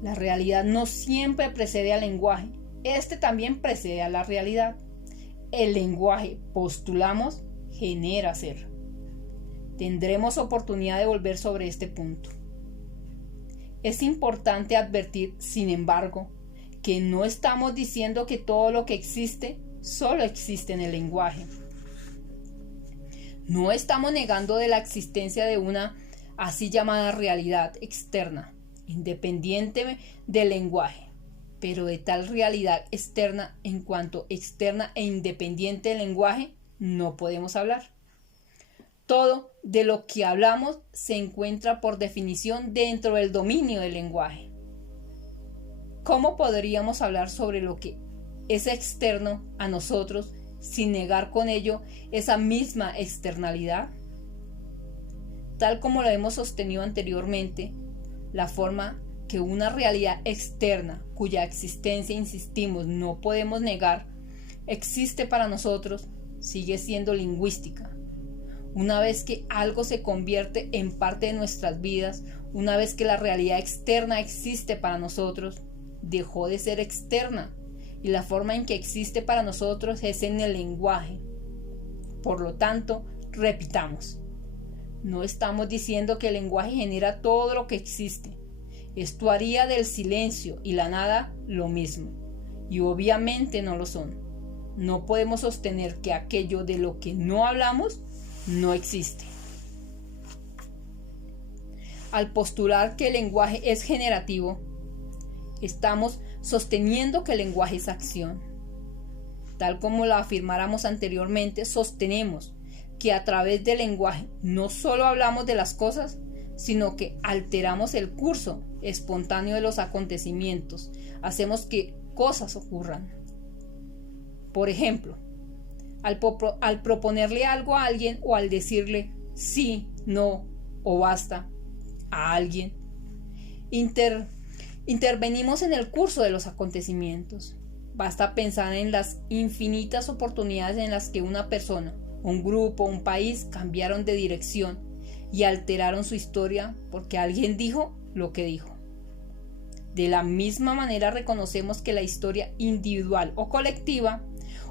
La realidad no siempre precede al lenguaje, este también precede a la realidad. El lenguaje, postulamos, genera ser. Tendremos oportunidad de volver sobre este punto. Es importante advertir, sin embargo, que no estamos diciendo que todo lo que existe solo existe en el lenguaje. No estamos negando de la existencia de una así llamada realidad externa, independiente del lenguaje, pero de tal realidad externa en cuanto externa e independiente del lenguaje no podemos hablar. Todo de lo que hablamos se encuentra por definición dentro del dominio del lenguaje. ¿Cómo podríamos hablar sobre lo que es externo a nosotros sin negar con ello esa misma externalidad? Tal como lo hemos sostenido anteriormente, la forma que una realidad externa, cuya existencia, insistimos, no podemos negar, existe para nosotros, sigue siendo lingüística. Una vez que algo se convierte en parte de nuestras vidas, una vez que la realidad externa existe para nosotros, dejó de ser externa y la forma en que existe para nosotros es en el lenguaje. Por lo tanto, repitamos, no estamos diciendo que el lenguaje genera todo lo que existe. Esto haría del silencio y la nada lo mismo, y obviamente no lo son. No podemos sostener que aquello de lo que no hablamos no existe. Al postular que el lenguaje es generativo, estamos sosteniendo que el lenguaje es acción. Tal como lo afirmáramos anteriormente, sostenemos que a través del lenguaje no solo hablamos de las cosas, sino que alteramos el curso espontáneo de los acontecimientos, hacemos que cosas ocurran. Por ejemplo, al proponerle algo a alguien o al decirle sí, no o basta a alguien, Intervenimos en el curso de los acontecimientos. Basta pensar en las infinitas oportunidades en las que una persona, un grupo, un país cambiaron de dirección y alteraron su historia porque alguien dijo lo que dijo. De la misma manera reconocemos que la historia individual o colectiva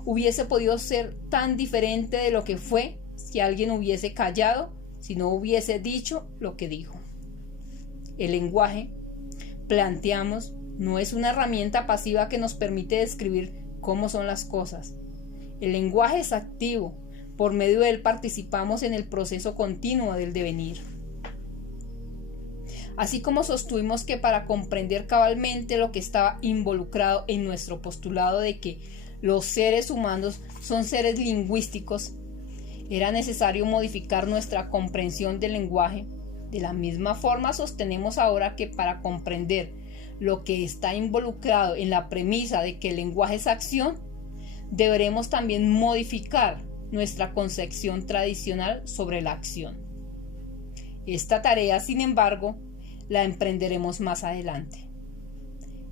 hubiese podido ser tan diferente de lo que fue si alguien hubiese callado, si no hubiese dicho lo que dijo. El lenguaje, planteamos, no es una herramienta pasiva que nos permite describir cómo son las cosas. El lenguaje es activo, por medio de él participamos en el proceso continuo del devenir. Así como sostuvimos que para comprender cabalmente lo que estaba involucrado en nuestro postulado de que los seres humanos son seres lingüísticos, era necesario modificar nuestra comprensión del lenguaje. De la misma forma sostenemos ahora que para comprender lo que está involucrado en la premisa de que el lenguaje es acción, deberemos también modificar nuestra concepción tradicional sobre la acción. Esta tarea, sin embargo, la emprenderemos más adelante.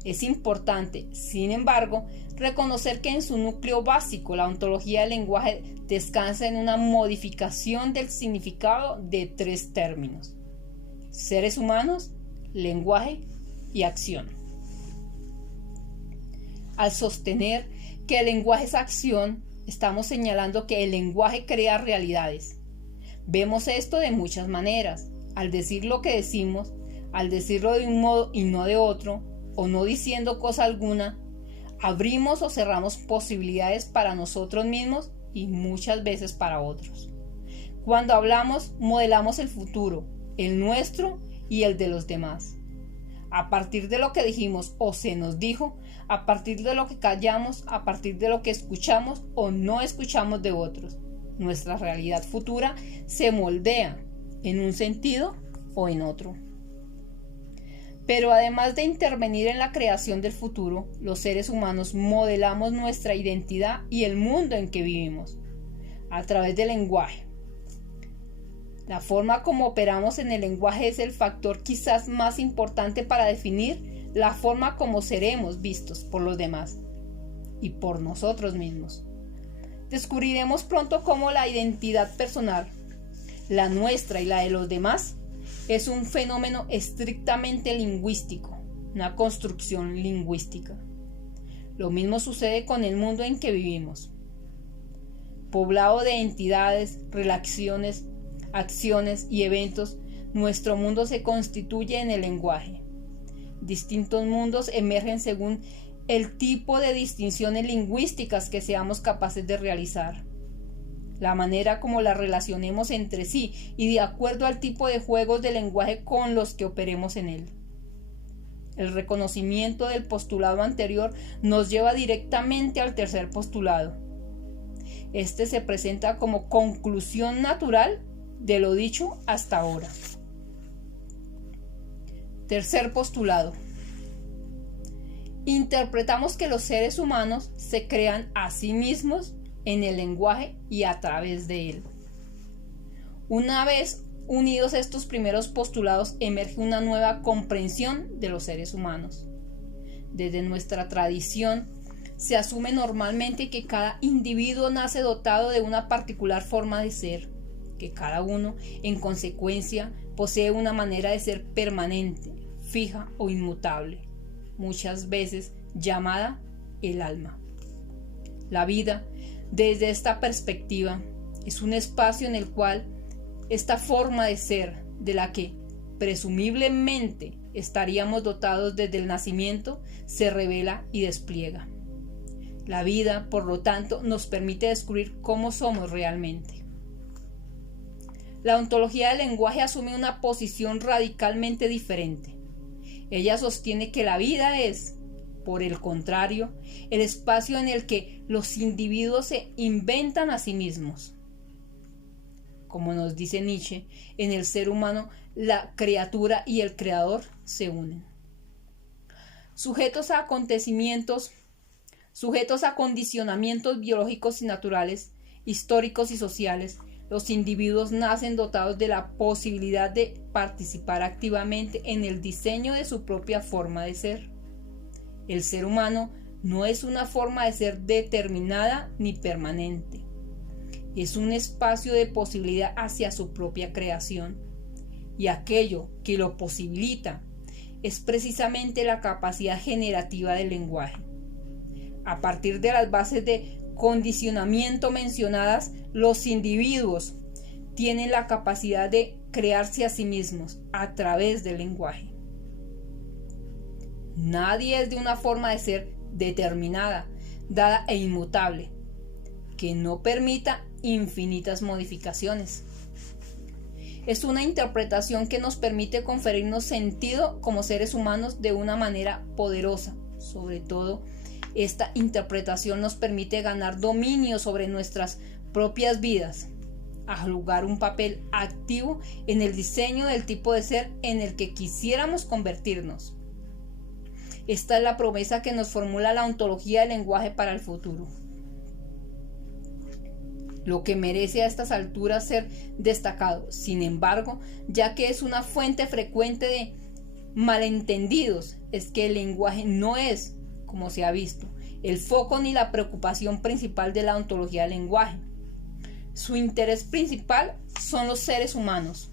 Es importante, sin embargo, reconocer que en su núcleo básico la ontología del lenguaje descansa en una modificación del significado de tres términos: seres humanos, lenguaje y acción. Al sostener que el lenguaje es acción, estamos señalando que el lenguaje crea realidades. Vemos esto de muchas maneras: al decir lo que decimos, al decirlo de un modo y no de otro, o no diciendo cosa alguna, abrimos o cerramos posibilidades para nosotros mismos y muchas veces para otros. Cuando hablamos, modelamos el futuro, el nuestro y el de los demás. A partir de lo que dijimos o se nos dijo, a partir de lo que callamos, a partir de lo que escuchamos o no escuchamos de otros, nuestra realidad futura se moldea en un sentido o en otro. Pero además de intervenir en la creación del futuro, los seres humanos modelamos nuestra identidad y el mundo en que vivimos a través del lenguaje. La forma como operamos en el lenguaje es el factor quizás más importante para definir la forma como seremos vistos por los demás y por nosotros mismos. Descubriremos pronto cómo la identidad personal, la nuestra y la de los demás, es un fenómeno estrictamente lingüístico, una construcción lingüística. Lo mismo sucede con el mundo en que vivimos. Poblado de entidades, relaciones, acciones y eventos, nuestro mundo se constituye en el lenguaje. Distintos mundos emergen según el tipo de distinciones lingüísticas que seamos capaces de realizar, la manera como las relacionemos entre sí y de acuerdo al tipo de juegos de lenguaje con los que operemos en él. El reconocimiento del postulado anterior nos lleva directamente al tercer postulado. Este se presenta como conclusión natural de lo dicho hasta ahora. Tercer postulado. Interpretamos que los seres humanos se crean a sí mismos en el lenguaje y a través de él. Una vez unidos estos primeros postulados, emerge una nueva comprensión de los seres humanos. Desde nuestra tradición, se asume normalmente que cada individuo nace dotado de una particular forma de ser, que cada uno, en consecuencia, posee una manera de ser permanente, fija o inmutable, muchas veces llamada el alma. La vida, desde esta perspectiva, es un espacio en el cual esta forma de ser, de la que presumiblemente estaríamos dotados desde el nacimiento, se revela y despliega. La vida, por lo tanto, nos permite descubrir cómo somos realmente. La ontología del lenguaje asume una posición radicalmente diferente. Ella sostiene que la vida es, por el contrario, el espacio en el que los individuos se inventan a sí mismos. Como nos dice Nietzsche, en el ser humano la criatura y el creador se unen. Sujetos a condicionamientos biológicos y naturales, históricos y sociales, Los individuos nacen dotados de la posibilidad de participar activamente en el diseño de su propia forma de ser. El ser humano no es una forma de ser determinada ni permanente. Es un espacio de posibilidad hacia su propia creación. Y aquello que lo posibilita es precisamente la capacidad generativa del lenguaje. A partir de las bases de condicionamiento mencionadas, los individuos tienen la capacidad de crearse a sí mismos a través del lenguaje. Nadie es de una forma de ser determinada, dada e inmutable, que no permita infinitas modificaciones. Es una interpretación que nos permite conferirnos sentido como seres humanos de una manera poderosa. Sobre todo, esta interpretación nos permite ganar dominio sobre nuestras propias vidas, a jugar un papel activo en el diseño del tipo de ser en el que quisiéramos convertirnos. Esta es la promesa que nos formula la ontología del lenguaje para el futuro. Lo que merece a estas alturas ser destacado, sin embargo, ya que es una fuente frecuente de malentendidos, es que el lenguaje no es, como se ha visto, el foco ni la preocupación principal de la ontología del lenguaje. Su interés principal son los seres humanos.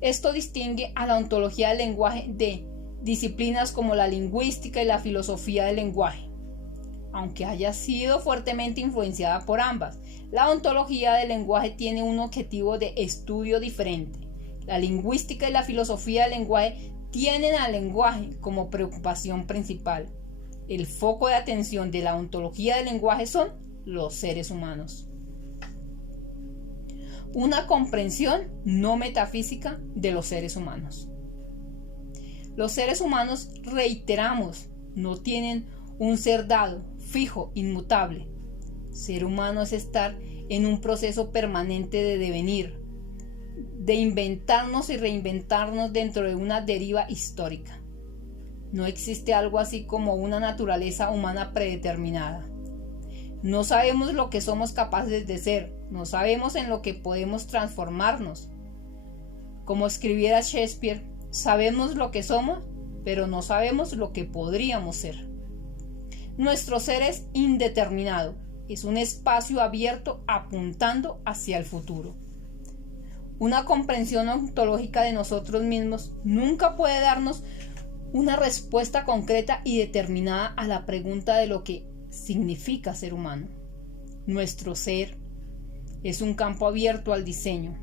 Esto distingue a la ontología del lenguaje de disciplinas como la lingüística y la filosofía del lenguaje. Aunque haya sido fuertemente influenciada por ambas, la ontología del lenguaje tiene un objetivo de estudio diferente. La lingüística y la filosofía del lenguaje tienen al lenguaje como preocupación principal. El foco de atención de la ontología del lenguaje son los seres humanos. Una comprensión no metafísica de los seres humanos. Los seres humanos, reiteramos, no tienen un ser dado, fijo, inmutable. Ser humano es estar en un proceso permanente de devenir, de inventarnos y reinventarnos dentro de una deriva histórica. No existe algo así como una naturaleza humana predeterminada. No sabemos lo que somos capaces de ser, no sabemos en lo que podemos transformarnos. Como escribiera Shakespeare, sabemos lo que somos, pero no sabemos lo que podríamos ser. Nuestro ser es indeterminado, es un espacio abierto apuntando hacia el futuro. Una comprensión ontológica de nosotros mismos nunca puede darnos una respuesta concreta y determinada a la pregunta de lo que significa ser humano. Nuestro ser es un campo abierto al diseño.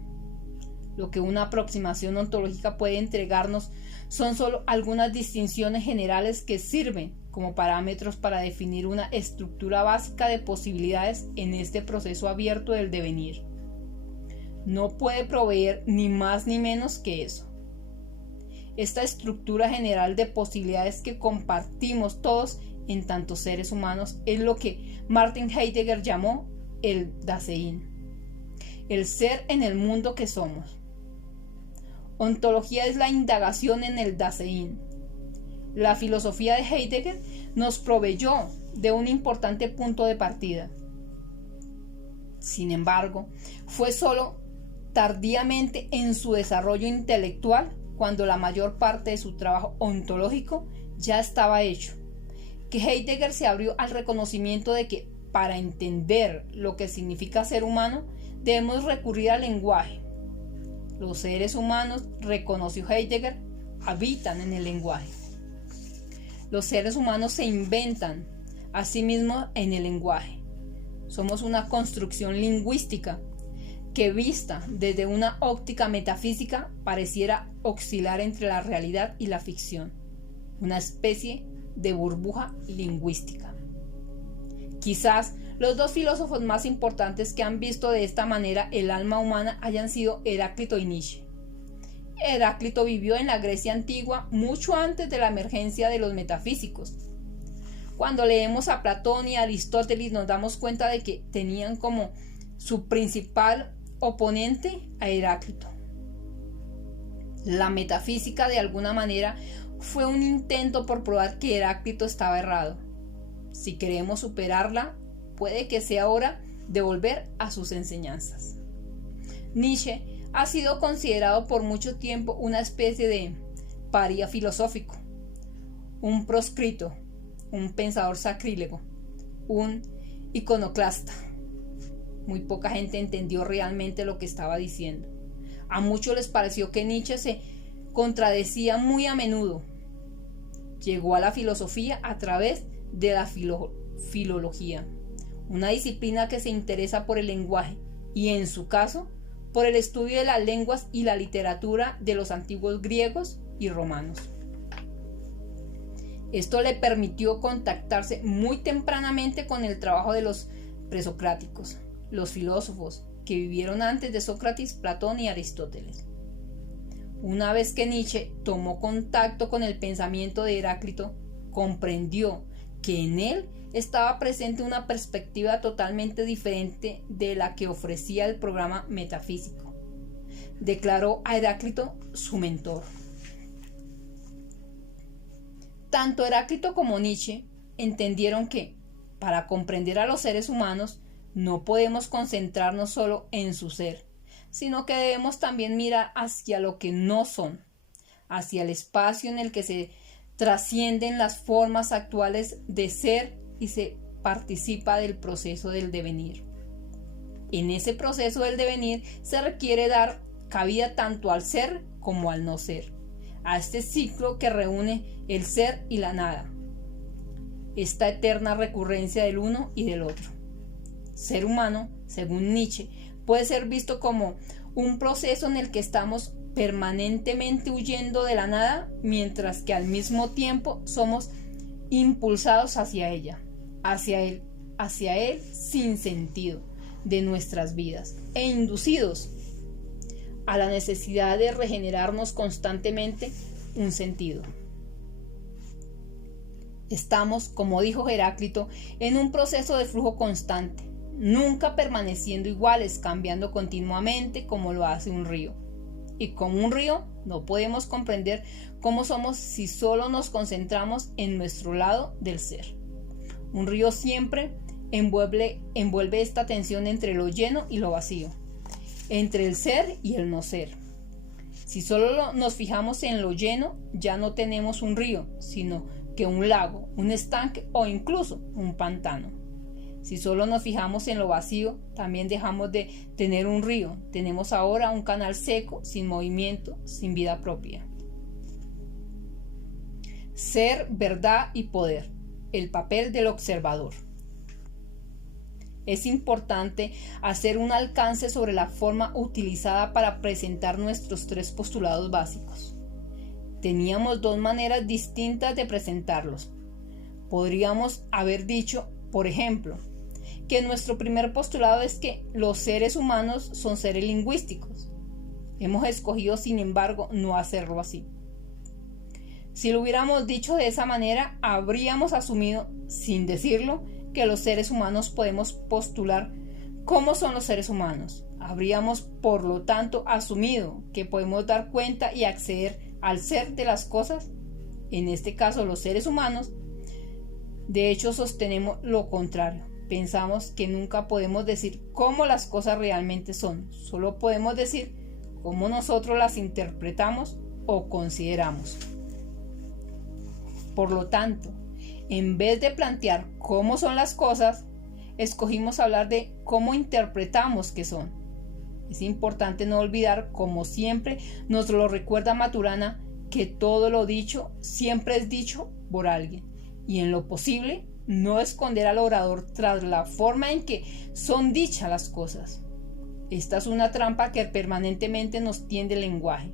Lo que una aproximación ontológica puede entregarnos son solo algunas distinciones generales que sirven como parámetros para definir una estructura básica de posibilidades en este proceso abierto del devenir. No puede proveer ni más ni menos que eso. Esta estructura general de posibilidades que compartimos todos en tantos seres humanos es lo que Martin Heidegger llamó el Dasein, el ser en el mundo que somos. Ontología es la indagación en el Dasein. La filosofía de Heidegger nos proveyó de un importante punto de partida. Sin embargo, fue solo tardíamente en su desarrollo intelectual, cuando la mayor parte de su trabajo ontológico ya estaba hecho, que Heidegger se abrió al reconocimiento de que para entender lo que significa ser humano debemos recurrir al lenguaje. Los seres humanos, reconoció Heidegger, habitan en el lenguaje. Los seres humanos se inventan a sí mismos en el lenguaje. Somos una construcción lingüística que, vista desde una óptica metafísica, pareciera oscilar entre la realidad y la ficción, una especie de burbuja lingüística. Quizás los dos filósofos más importantes que han visto de esta manera el alma humana hayan sido Heráclito y Nietzsche. Heráclito vivió en la Grecia antigua mucho antes de la emergencia de los metafísicos. Cuando leemos a Platón y a Aristóteles nos damos cuenta de que tenían como su principal oponente a Heráclito. La metafísica, de alguna manera, fue un intento por probar que Heráclito estaba errado. Si queremos superarla, puede que sea hora de volver a sus enseñanzas. Nietzsche ha sido considerado por mucho tiempo una especie de paria filosófico, un proscrito, un pensador sacrílego, un iconoclasta. Muy poca gente entendió realmente lo que estaba diciendo. A muchos les pareció que Nietzsche se contradecía muy a menudo. Llegó a la filosofía a través de la filología, una disciplina que se interesa por el lenguaje y, en su caso, por el estudio de las lenguas y la literatura de los antiguos griegos y romanos. Esto le permitió contactarse muy tempranamente con el trabajo de los presocráticos, los filósofos que vivieron antes de Sócrates, Platón y Aristóteles. Una vez que Nietzsche tomó contacto con el pensamiento de Heráclito, comprendió que en él estaba presente una perspectiva totalmente diferente de la que ofrecía el programa metafísico. Declaró a Heráclito su mentor. Tanto Heráclito como Nietzsche entendieron que, para comprender a los seres humanos, no podemos concentrarnos solo en su ser, sino que debemos también mirar hacia lo que no son, hacia el espacio en el que se trascienden las formas actuales de ser y se participa del proceso del devenir. En ese proceso del devenir se requiere dar cabida tanto al ser como al no ser, a este ciclo que reúne el ser y la nada, esta eterna recurrencia del uno y del otro. Ser humano, según Nietzsche, puede ser visto como un proceso en el que estamos permanentemente huyendo de la nada, mientras que al mismo tiempo somos impulsados hacia ella, hacia él sin sentido de nuestras vidas e inducidos a la necesidad de regenerarnos constantemente un sentido. Estamos, como dijo Heráclito, en un proceso de flujo constante, nunca permaneciendo iguales, cambiando continuamente como lo hace un río. Y como un río no podemos comprender cómo somos si solo nos concentramos en nuestro lado del ser. Un río siempre envuelve esta tensión entre lo lleno y lo vacío, entre el ser y el no ser. Si solo nos fijamos en lo lleno, ya no tenemos un río, sino que un lago, un estanque o incluso un pantano. Si solo nos fijamos en lo vacío, también dejamos de tener un río. Tenemos ahora un canal seco, sin movimiento, sin vida propia. Ser, verdad y poder. El papel del observador. Es importante hacer un alcance sobre la forma utilizada para presentar nuestros tres postulados básicos. Teníamos dos maneras distintas de presentarlos. Podríamos haber dicho, por ejemplo, que nuestro primer postulado es que los seres humanos son seres lingüísticos. Hemos escogido, sin embargo, no hacerlo así. Si lo hubiéramos dicho de esa manera, habríamos asumido, sin decirlo, que los seres humanos podemos postular cómo son los seres humanos. Habríamos, por lo tanto, asumido que podemos dar cuenta y acceder al ser de las cosas, en este caso los seres humanos. De hecho, sostenemos lo contrario. Pensamos que nunca podemos decir cómo las cosas realmente son, solo podemos decir cómo nosotros las interpretamos o consideramos. Por lo tanto, en vez de plantear cómo son las cosas, escogimos hablar de cómo interpretamos que son. Es importante no olvidar, como siempre nos lo recuerda Maturana, que todo lo dicho siempre es dicho por alguien, y en lo posible no esconder al orador tras la forma en que son dichas las cosas. Esta es una trampa que permanentemente nos tiende el lenguaje,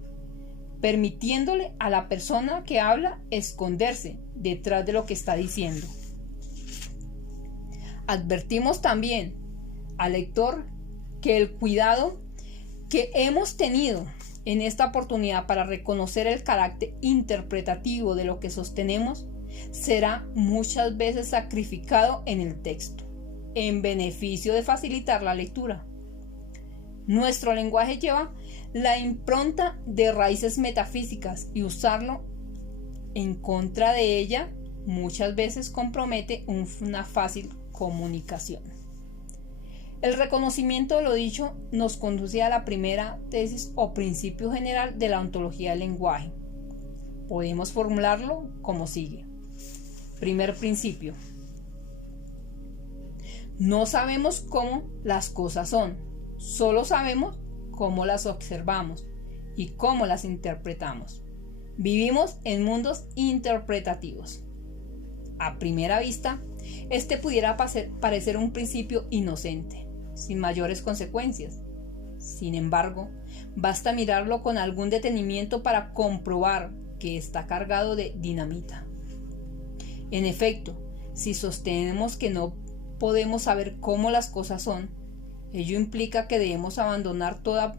permitiéndole a la persona que habla esconderse detrás de lo que está diciendo. Advertimos también al lector que el cuidado que hemos tenido en esta oportunidad para reconocer el carácter interpretativo de lo que sostenemos será muchas veces sacrificado en el texto, en beneficio de facilitar la lectura. Nuestro lenguaje lleva la impronta de raíces metafísicas y usarlo en contra de ella muchas veces compromete una fácil comunicación. El reconocimiento de lo dicho nos conduce a la primera tesis o principio general de la ontología del lenguaje. Podemos formularlo como sigue. Primer principio. No sabemos cómo las cosas son, solo sabemos cómo las observamos y cómo las interpretamos. Vivimos en mundos interpretativos. A primera vista, este pudiera parecer un principio inocente, sin mayores consecuencias. Sin embargo, basta mirarlo con algún detenimiento para comprobar que está cargado de dinamita. En efecto, si sostenemos que no podemos saber cómo las cosas son, ello implica que debemos abandonar toda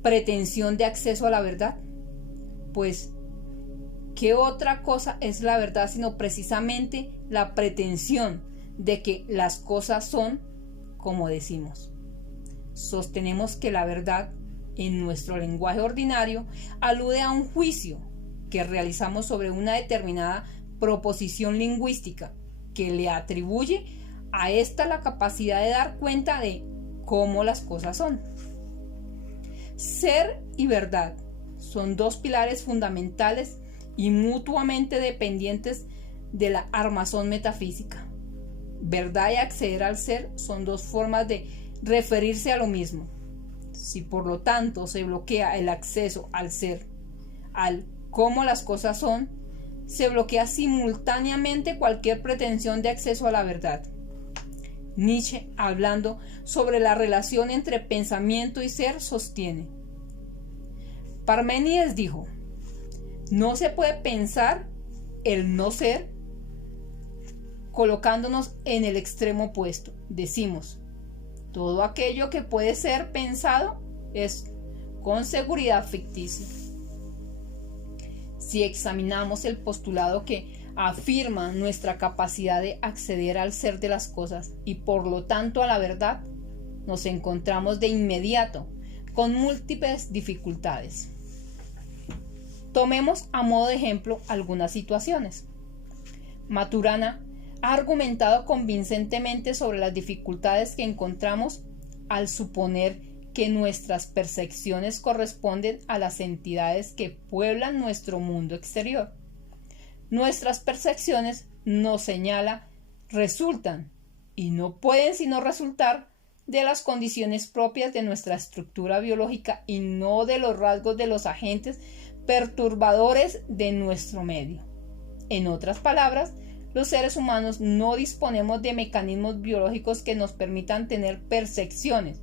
pretensión de acceso a la verdad. Pues, ¿qué otra cosa es la verdad sino precisamente la pretensión de que las cosas son como decimos? Sostenemos que la verdad, en nuestro lenguaje ordinario, alude a un juicio que realizamos sobre una determinada proposición lingüística que le atribuye a esta la capacidad de dar cuenta de cómo las cosas son. Ser y verdad son dos pilares fundamentales y mutuamente dependientes de la armazón metafísica. Verdad y acceder al ser son dos formas de referirse a lo mismo. Si por lo tanto se bloquea el acceso al ser, al cómo las cosas son, se bloquea simultáneamente cualquier pretensión de acceso a la verdad. Nietzsche, hablando sobre la relación entre pensamiento y ser, sostiene: Parménides dijo, no se puede pensar el no ser colocándonos en el extremo opuesto. Decimos, todo aquello que puede ser pensado es con seguridad ficticio. Si examinamos el postulado que afirma nuestra capacidad de acceder al ser de las cosas y por lo tanto a la verdad, nos encontramos de inmediato con múltiples dificultades. Tomemos a modo de ejemplo algunas situaciones. Maturana ha argumentado convincentemente sobre las dificultades que encontramos al suponer que nuestras percepciones corresponden a las entidades que pueblan nuestro mundo exterior. Nuestras percepciones, nos señala, resultan y no pueden sino resultar de las condiciones propias de nuestra estructura biológica y no de los rasgos de los agentes perturbadores de nuestro medio. En otras palabras, los seres humanos no disponemos de mecanismos biológicos que nos permitan tener percepciones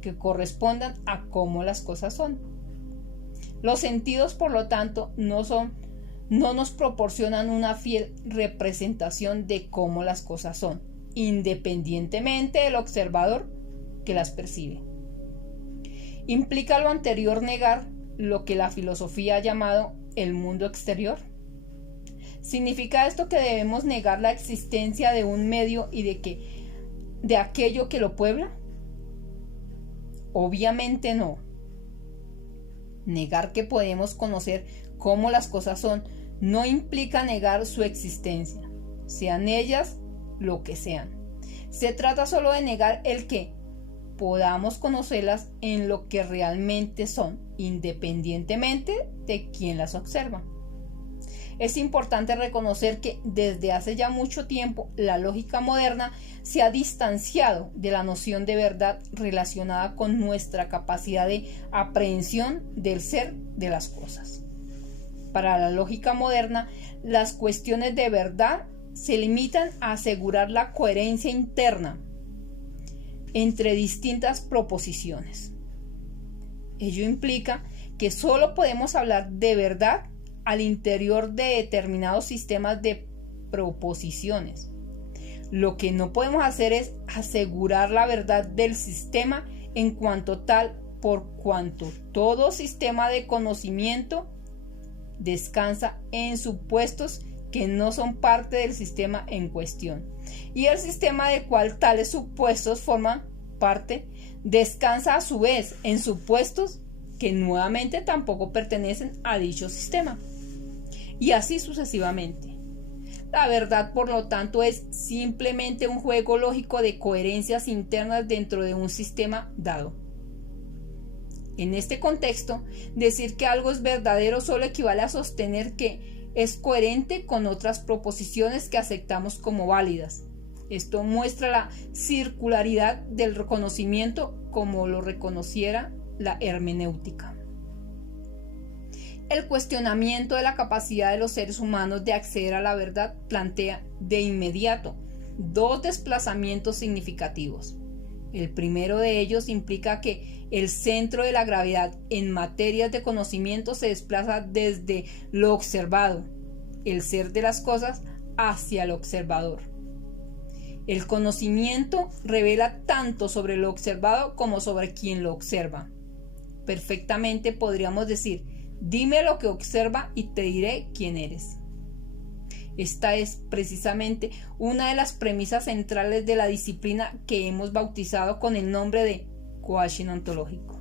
que correspondan a cómo las cosas son. Los sentidos, por lo tanto, no nos proporcionan una fiel representación de cómo las cosas son, independientemente del observador que las percibe. ¿Implica lo anterior negar lo que la filosofía ha llamado el mundo exterior? ¿Significa esto que debemos negar la existencia de un medio y de aquello que lo puebla? Obviamente no. Negar que podemos conocer cómo las cosas son no implica negar su existencia, sean ellas lo que sean. Se trata solo de negar el que podamos conocerlas en lo que realmente son, independientemente de quién las observa. Es importante reconocer que desde hace ya mucho tiempo la lógica moderna se ha distanciado de la noción de verdad relacionada con nuestra capacidad de aprehensión del ser de las cosas. Para la lógica moderna, las cuestiones de verdad se limitan a asegurar la coherencia interna entre distintas proposiciones. Ello implica que solo podemos hablar de verdad al interior de determinados sistemas de proposiciones. Lo que no podemos hacer es asegurar la verdad del sistema en cuanto tal, por cuanto todo sistema de conocimiento descansa en supuestos que no son parte del sistema en cuestión, y el sistema del cual tales supuestos forman parte descansa a su vez en supuestos que nuevamente tampoco pertenecen a dicho sistema, y así sucesivamente. La verdad, por lo tanto, es simplemente un juego lógico de coherencias internas dentro de un sistema dado. En este contexto, decir que algo es verdadero solo equivale a sostener que es coherente con otras proposiciones que aceptamos como válidas. Esto muestra la circularidad del reconocimiento como lo reconociera la hermenéutica. El cuestionamiento de la capacidad de los seres humanos de acceder a la verdad plantea de inmediato dos desplazamientos significativos. El primero de ellos implica que el centro de la gravedad en materias de conocimiento se desplaza desde lo observado, el ser de las cosas, hacia el observador. El conocimiento revela tanto sobre lo observado como sobre quien lo observa. Perfectamente podríamos decir: dime lo que observa y te diré quién eres. Esta es precisamente una de las premisas centrales de la disciplina que hemos bautizado con el nombre de coaching ontológico.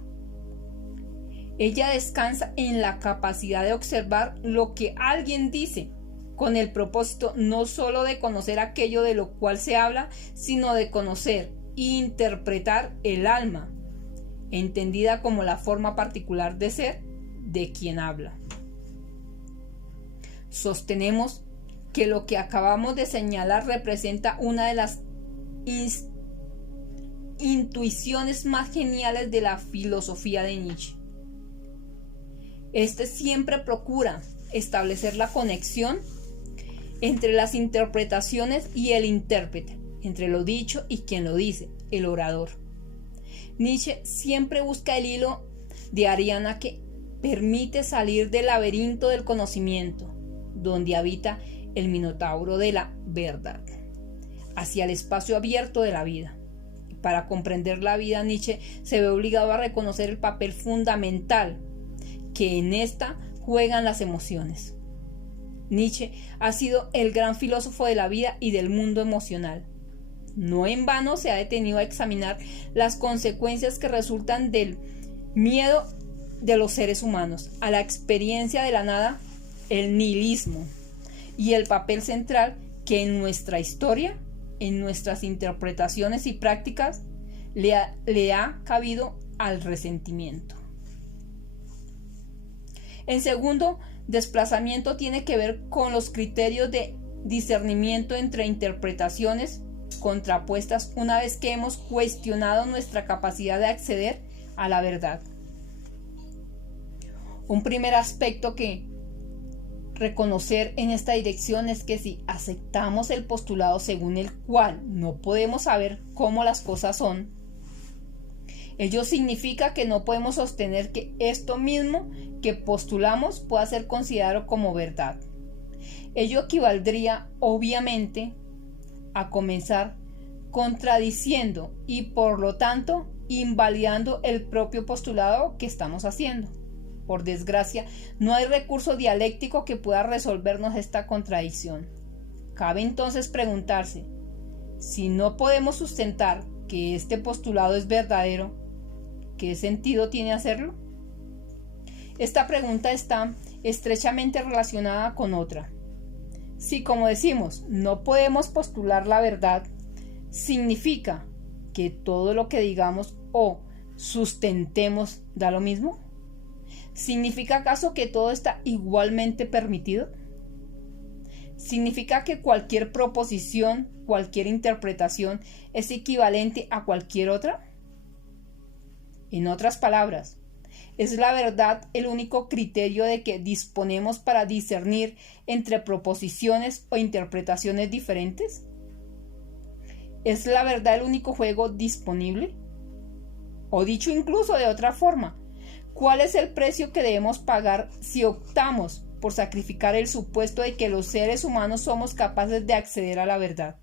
Ella descansa en la capacidad de observar lo que alguien dice, con el propósito no solo de conocer aquello de lo cual se habla, sino de conocer e interpretar el alma, entendida como la forma particular de ser de quien habla. Sostenemos que lo que acabamos de señalar representa una de las intuiciones más geniales de la filosofía de Nietzsche. Este siempre procura establecer la conexión entre las interpretaciones y el intérprete, entre lo dicho y quien lo dice, el orador. Nietzsche siempre busca el hilo de Ariana que permite salir del laberinto del conocimiento, donde habita el minotauro de la verdad, hacia el espacio abierto de la vida. Para comprender la vida, Nietzsche se ve obligado a reconocer el papel fundamental que en esta juegan las emociones. Nietzsche ha sido el gran filósofo de la vida y del mundo emocional. No en vano se ha detenido a examinar las consecuencias que resultan del miedo de los seres humanos a la experiencia de la nada, el nihilismo, y el papel central que en nuestra historia, en nuestras interpretaciones y prácticas, le ha cabido al resentimiento. En segundo desplazamiento tiene que ver con los criterios de discernimiento entre interpretaciones contrapuestas una vez que hemos cuestionado nuestra capacidad de acceder a la verdad. Un primer aspecto que reconocer en esta dirección es que si aceptamos el postulado según el cual no podemos saber cómo las cosas son, ello significa que no podemos sostener que esto mismo que postulamos pueda ser considerado como verdad. Ello equivaldría obviamente a comenzar contradiciendo y por lo tanto invalidando el propio postulado que estamos haciendo. Por desgracia, no hay recurso dialéctico que pueda resolvernos esta contradicción. Cabe entonces preguntarse, si no podemos sustentar que este postulado es verdadero, ¿qué sentido tiene hacerlo? Esta pregunta está estrechamente relacionada con otra. Si, como decimos, no podemos postular la verdad, ¿significa que todo lo que digamos o sustentemos da lo mismo? ¿Significa acaso que todo está igualmente permitido? ¿Significa que cualquier proposición, cualquier interpretación es equivalente a cualquier otra? En otras palabras, ¿es la verdad el único criterio de que disponemos para discernir entre proposiciones o interpretaciones diferentes? ¿Es la verdad el único juego disponible? O dicho incluso de otra forma, ¿cuál es el precio que debemos pagar si optamos por sacrificar el supuesto de que los seres humanos somos capaces de acceder a la verdad?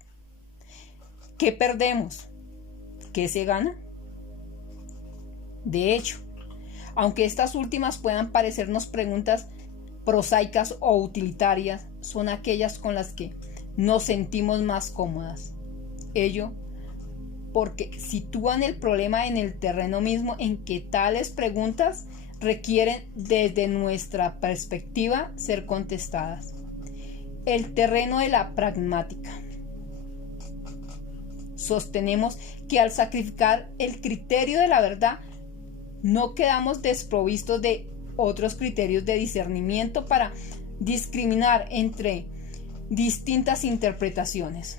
¿Qué perdemos? ¿Qué se gana? De hecho, aunque estas últimas puedan parecernos preguntas prosaicas o utilitarias, son aquellas con las que nos sentimos más cómodas. Ello porque sitúan el problema en el terreno mismo en que tales preguntas requieren desde nuestra perspectiva ser contestadas. el terreno de la pragmática. Sostenemos que al sacrificar el criterio de la verdad, no quedamos desprovistos de otros criterios de discernimiento para discriminar entre distintas interpretaciones.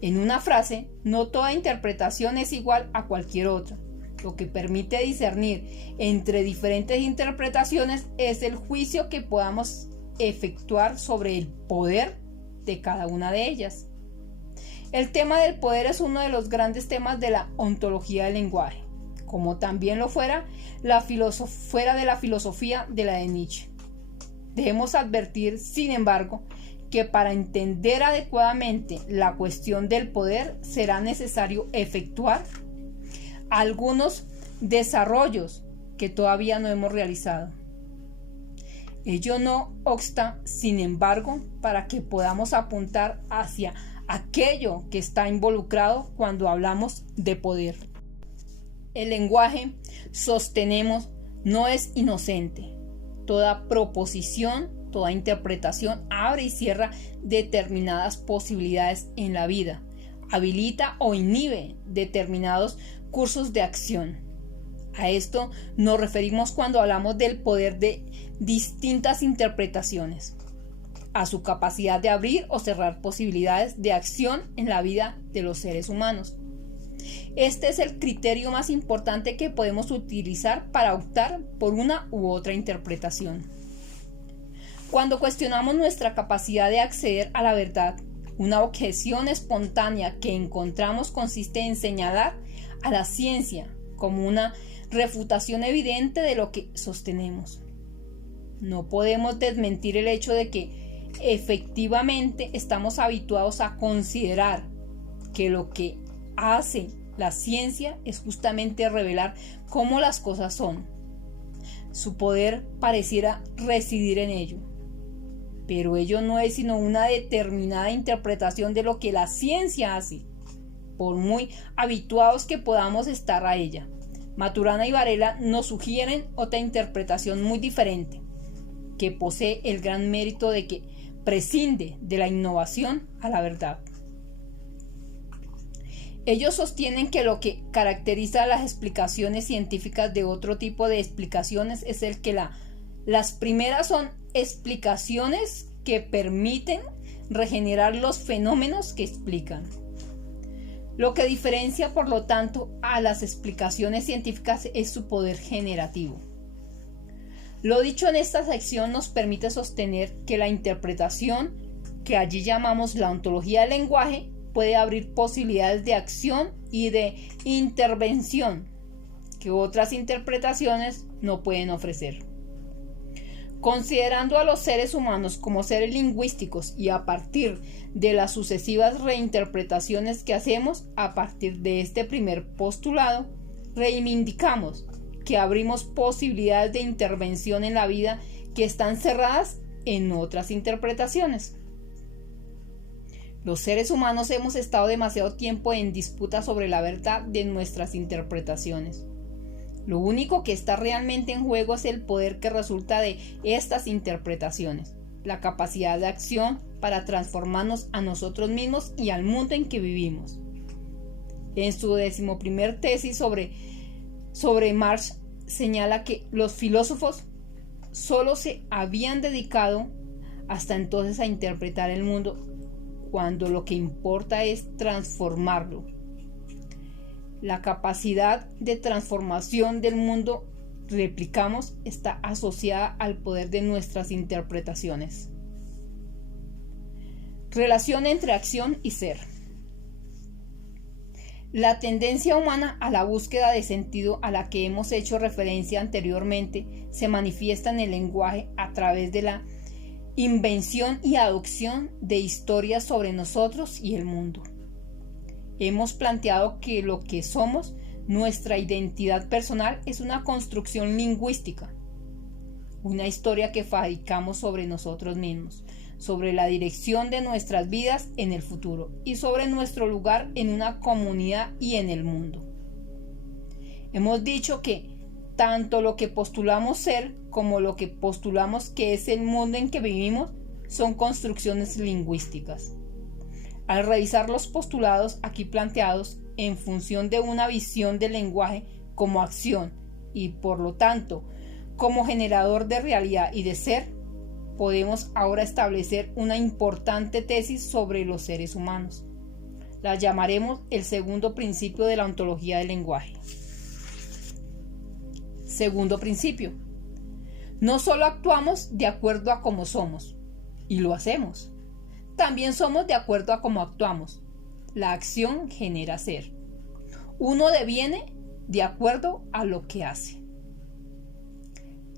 En una frase, no toda interpretación es igual a cualquier otra. Lo que permite discernir entre diferentes interpretaciones es el juicio que podamos efectuar sobre el poder de cada una de ellas. El tema del poder es uno de los grandes temas de la ontología del lenguaje, como también lo fuera de la filosofía de la de Nietzsche. Debemos advertir, sin embargo, que para entender adecuadamente la cuestión del poder será necesario efectuar algunos desarrollos que todavía no hemos realizado. Ello no obsta, sin embargo, para que podamos apuntar hacia aquello que está involucrado cuando hablamos de poder. El lenguaje, sostenemos, no es inocente. Toda proposición, toda interpretación abre y cierra determinadas posibilidades en la vida, habilita o inhibe determinados cursos de acción. A esto nos referimos cuando hablamos del poder de distintas interpretaciones, a su capacidad de abrir o cerrar posibilidades de acción en la vida de los seres humanos. Este es el criterio más importante que podemos utilizar para optar por una u otra interpretación. Cuando cuestionamos nuestra capacidad de acceder a la verdad, una objeción espontánea que encontramos consiste en señalar a la ciencia como una refutación evidente de lo que sostenemos. No podemos desmentir el hecho de que efectivamente estamos habituados a considerar que lo que hace la ciencia es justamente revelar cómo las cosas son. Su poder pareciera residir en ello, pero ello no es sino una determinada interpretación de lo que la ciencia hace, por muy habituados que podamos estar a ella. Maturana y Varela nos sugieren otra interpretación muy diferente, que posee el gran mérito de que prescinde de la innovación a la verdad. Ellos sostienen que lo que caracteriza a las explicaciones científicas de otro tipo de explicaciones es el que las primeras son explicaciones que permiten regenerar los fenómenos que explican. Lo que diferencia, por lo tanto, a las explicaciones científicas es su poder generativo. Lo dicho en esta sección nos permite sostener que la interpretación, que allí llamamos la ontología del lenguaje, puede abrir posibilidades de acción y de intervención que otras interpretaciones no pueden ofrecer. Considerando a los seres humanos como seres lingüísticos y a partir de las sucesivas reinterpretaciones que hacemos a partir de este primer postulado, reivindicamos que abrimos posibilidades de intervención en la vida que están cerradas en otras interpretaciones. Los seres humanos hemos estado demasiado tiempo en disputa sobre la verdad de nuestras interpretaciones. Lo único que está realmente en juego es el poder que resulta de estas interpretaciones, la capacidad de acción para transformarnos a nosotros mismos y al mundo en que vivimos. En su 11ª tesis sobre Marx señala que los filósofos solo se habían dedicado hasta entonces a interpretar el mundo cuando lo que importa es transformarlo. La capacidad de transformación del mundo, replicamos, está asociada al poder de nuestras interpretaciones. Relación entre acción y ser. La tendencia humana a la búsqueda de sentido a la que hemos hecho referencia anteriormente se manifiesta en el lenguaje a través de la invención y adopción de historias sobre nosotros y el mundo. Hemos planteado que lo que somos, nuestra identidad personal, es una construcción lingüística, una historia que fabricamos sobre nosotros mismos, sobre la dirección de nuestras vidas en el futuro y sobre nuestro lugar en una comunidad y en el mundo. Hemos dicho que tanto lo que postulamos ser como lo que postulamos que es el mundo en que vivimos son construcciones lingüísticas. Al revisar los postulados aquí planteados en función de una visión del lenguaje como acción y por lo tanto como generador de realidad y de ser, podemos ahora establecer una importante tesis sobre los seres humanos. La llamaremos el segundo principio de la ontología del lenguaje. Segundo principio. No solo actuamos de acuerdo a cómo somos, y lo hacemos. También somos de acuerdo a cómo actuamos. La acción genera ser. Uno deviene de acuerdo a lo que hace.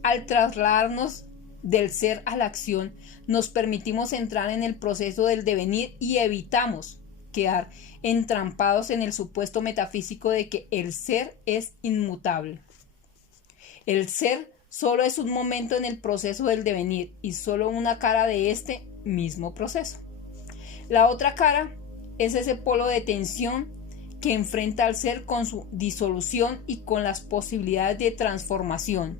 Al trasladarnos del ser a la acción, nos permitimos entrar en el proceso del devenir y evitamos quedar entrampados en el supuesto metafísico de que el ser es inmutable. El ser solo es un momento en el proceso del devenir y solo una cara de este mismo proceso. La otra cara es ese polo de tensión que enfrenta al ser con su disolución y con las posibilidades de transformación.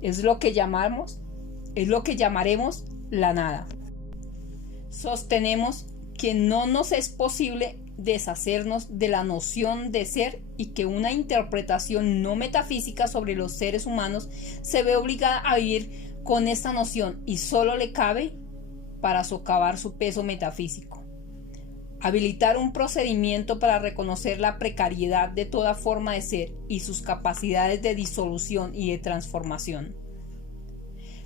Es lo que llamaremos la nada. Sostenemos que no nos es posible deshacernos de la noción de ser y que una interpretación no metafísica sobre los seres humanos se ve obligada a vivir con esta noción y solo le cabe para socavar su peso metafísico. Habilitar un procedimiento para reconocer la precariedad de toda forma de ser y sus capacidades de disolución y de transformación.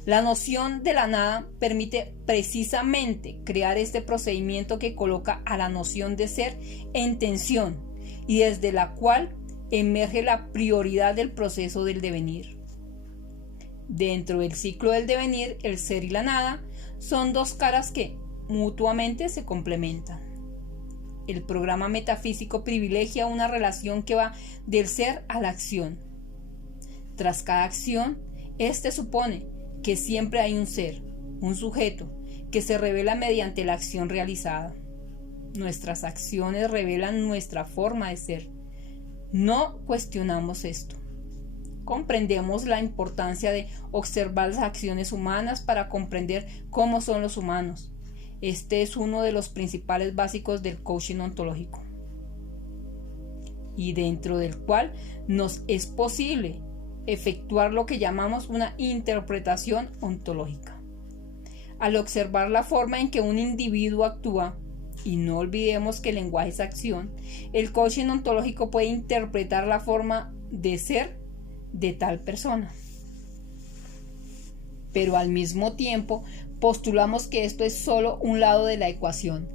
La noción de la nada permite precisamente crear este procedimiento que coloca a la noción de ser en tensión y desde la cual emerge la prioridad del proceso del devenir. Dentro del ciclo del devenir, el ser y la nada son dos caras que mutuamente se complementan. El programa metafísico privilegia una relación que va del ser a la acción. Tras cada acción, este supone que siempre hay un ser, un sujeto, que se revela mediante la acción realizada. Nuestras acciones revelan nuestra forma de ser. No cuestionamos esto. Comprendemos la importancia de observar las acciones humanas para comprender cómo son los humanos. Este es uno de los principales básicos del coaching ontológico, y dentro del cual nos es posible efectuar lo que llamamos una interpretación ontológica. Al observar la forma en que un individuo actúa, y no olvidemos que el lenguaje es acción, el coaching ontológico puede interpretar la forma de ser de tal persona. Pero al mismo tiempo postulamos que esto es solo un lado de la ecuación.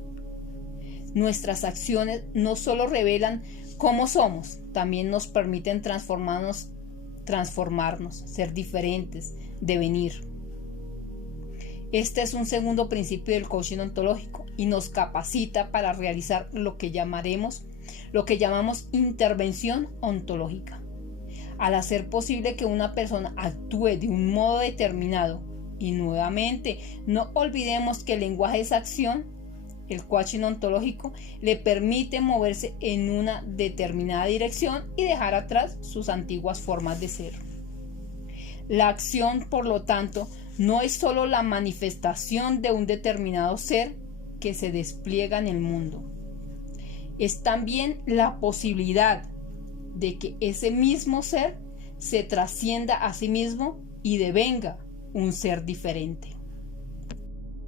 Nuestras acciones no solo revelan cómo somos, también nos permiten transformarnos, ser diferentes, devenir. Este es un segundo principio del coaching ontológico y nos capacita para realizar lo que llamamos intervención ontológica. Al hacer posible que una persona actúe de un modo determinado, y nuevamente no olvidemos que el lenguaje es acción, el coaching ontológico le permite moverse en una determinada dirección y dejar atrás sus antiguas formas de ser. La acción, por lo tanto, no es solo la manifestación de un determinado ser que se despliega en el mundo. Es también la posibilidad de que ese mismo ser se trascienda a sí mismo y devenga un ser diferente.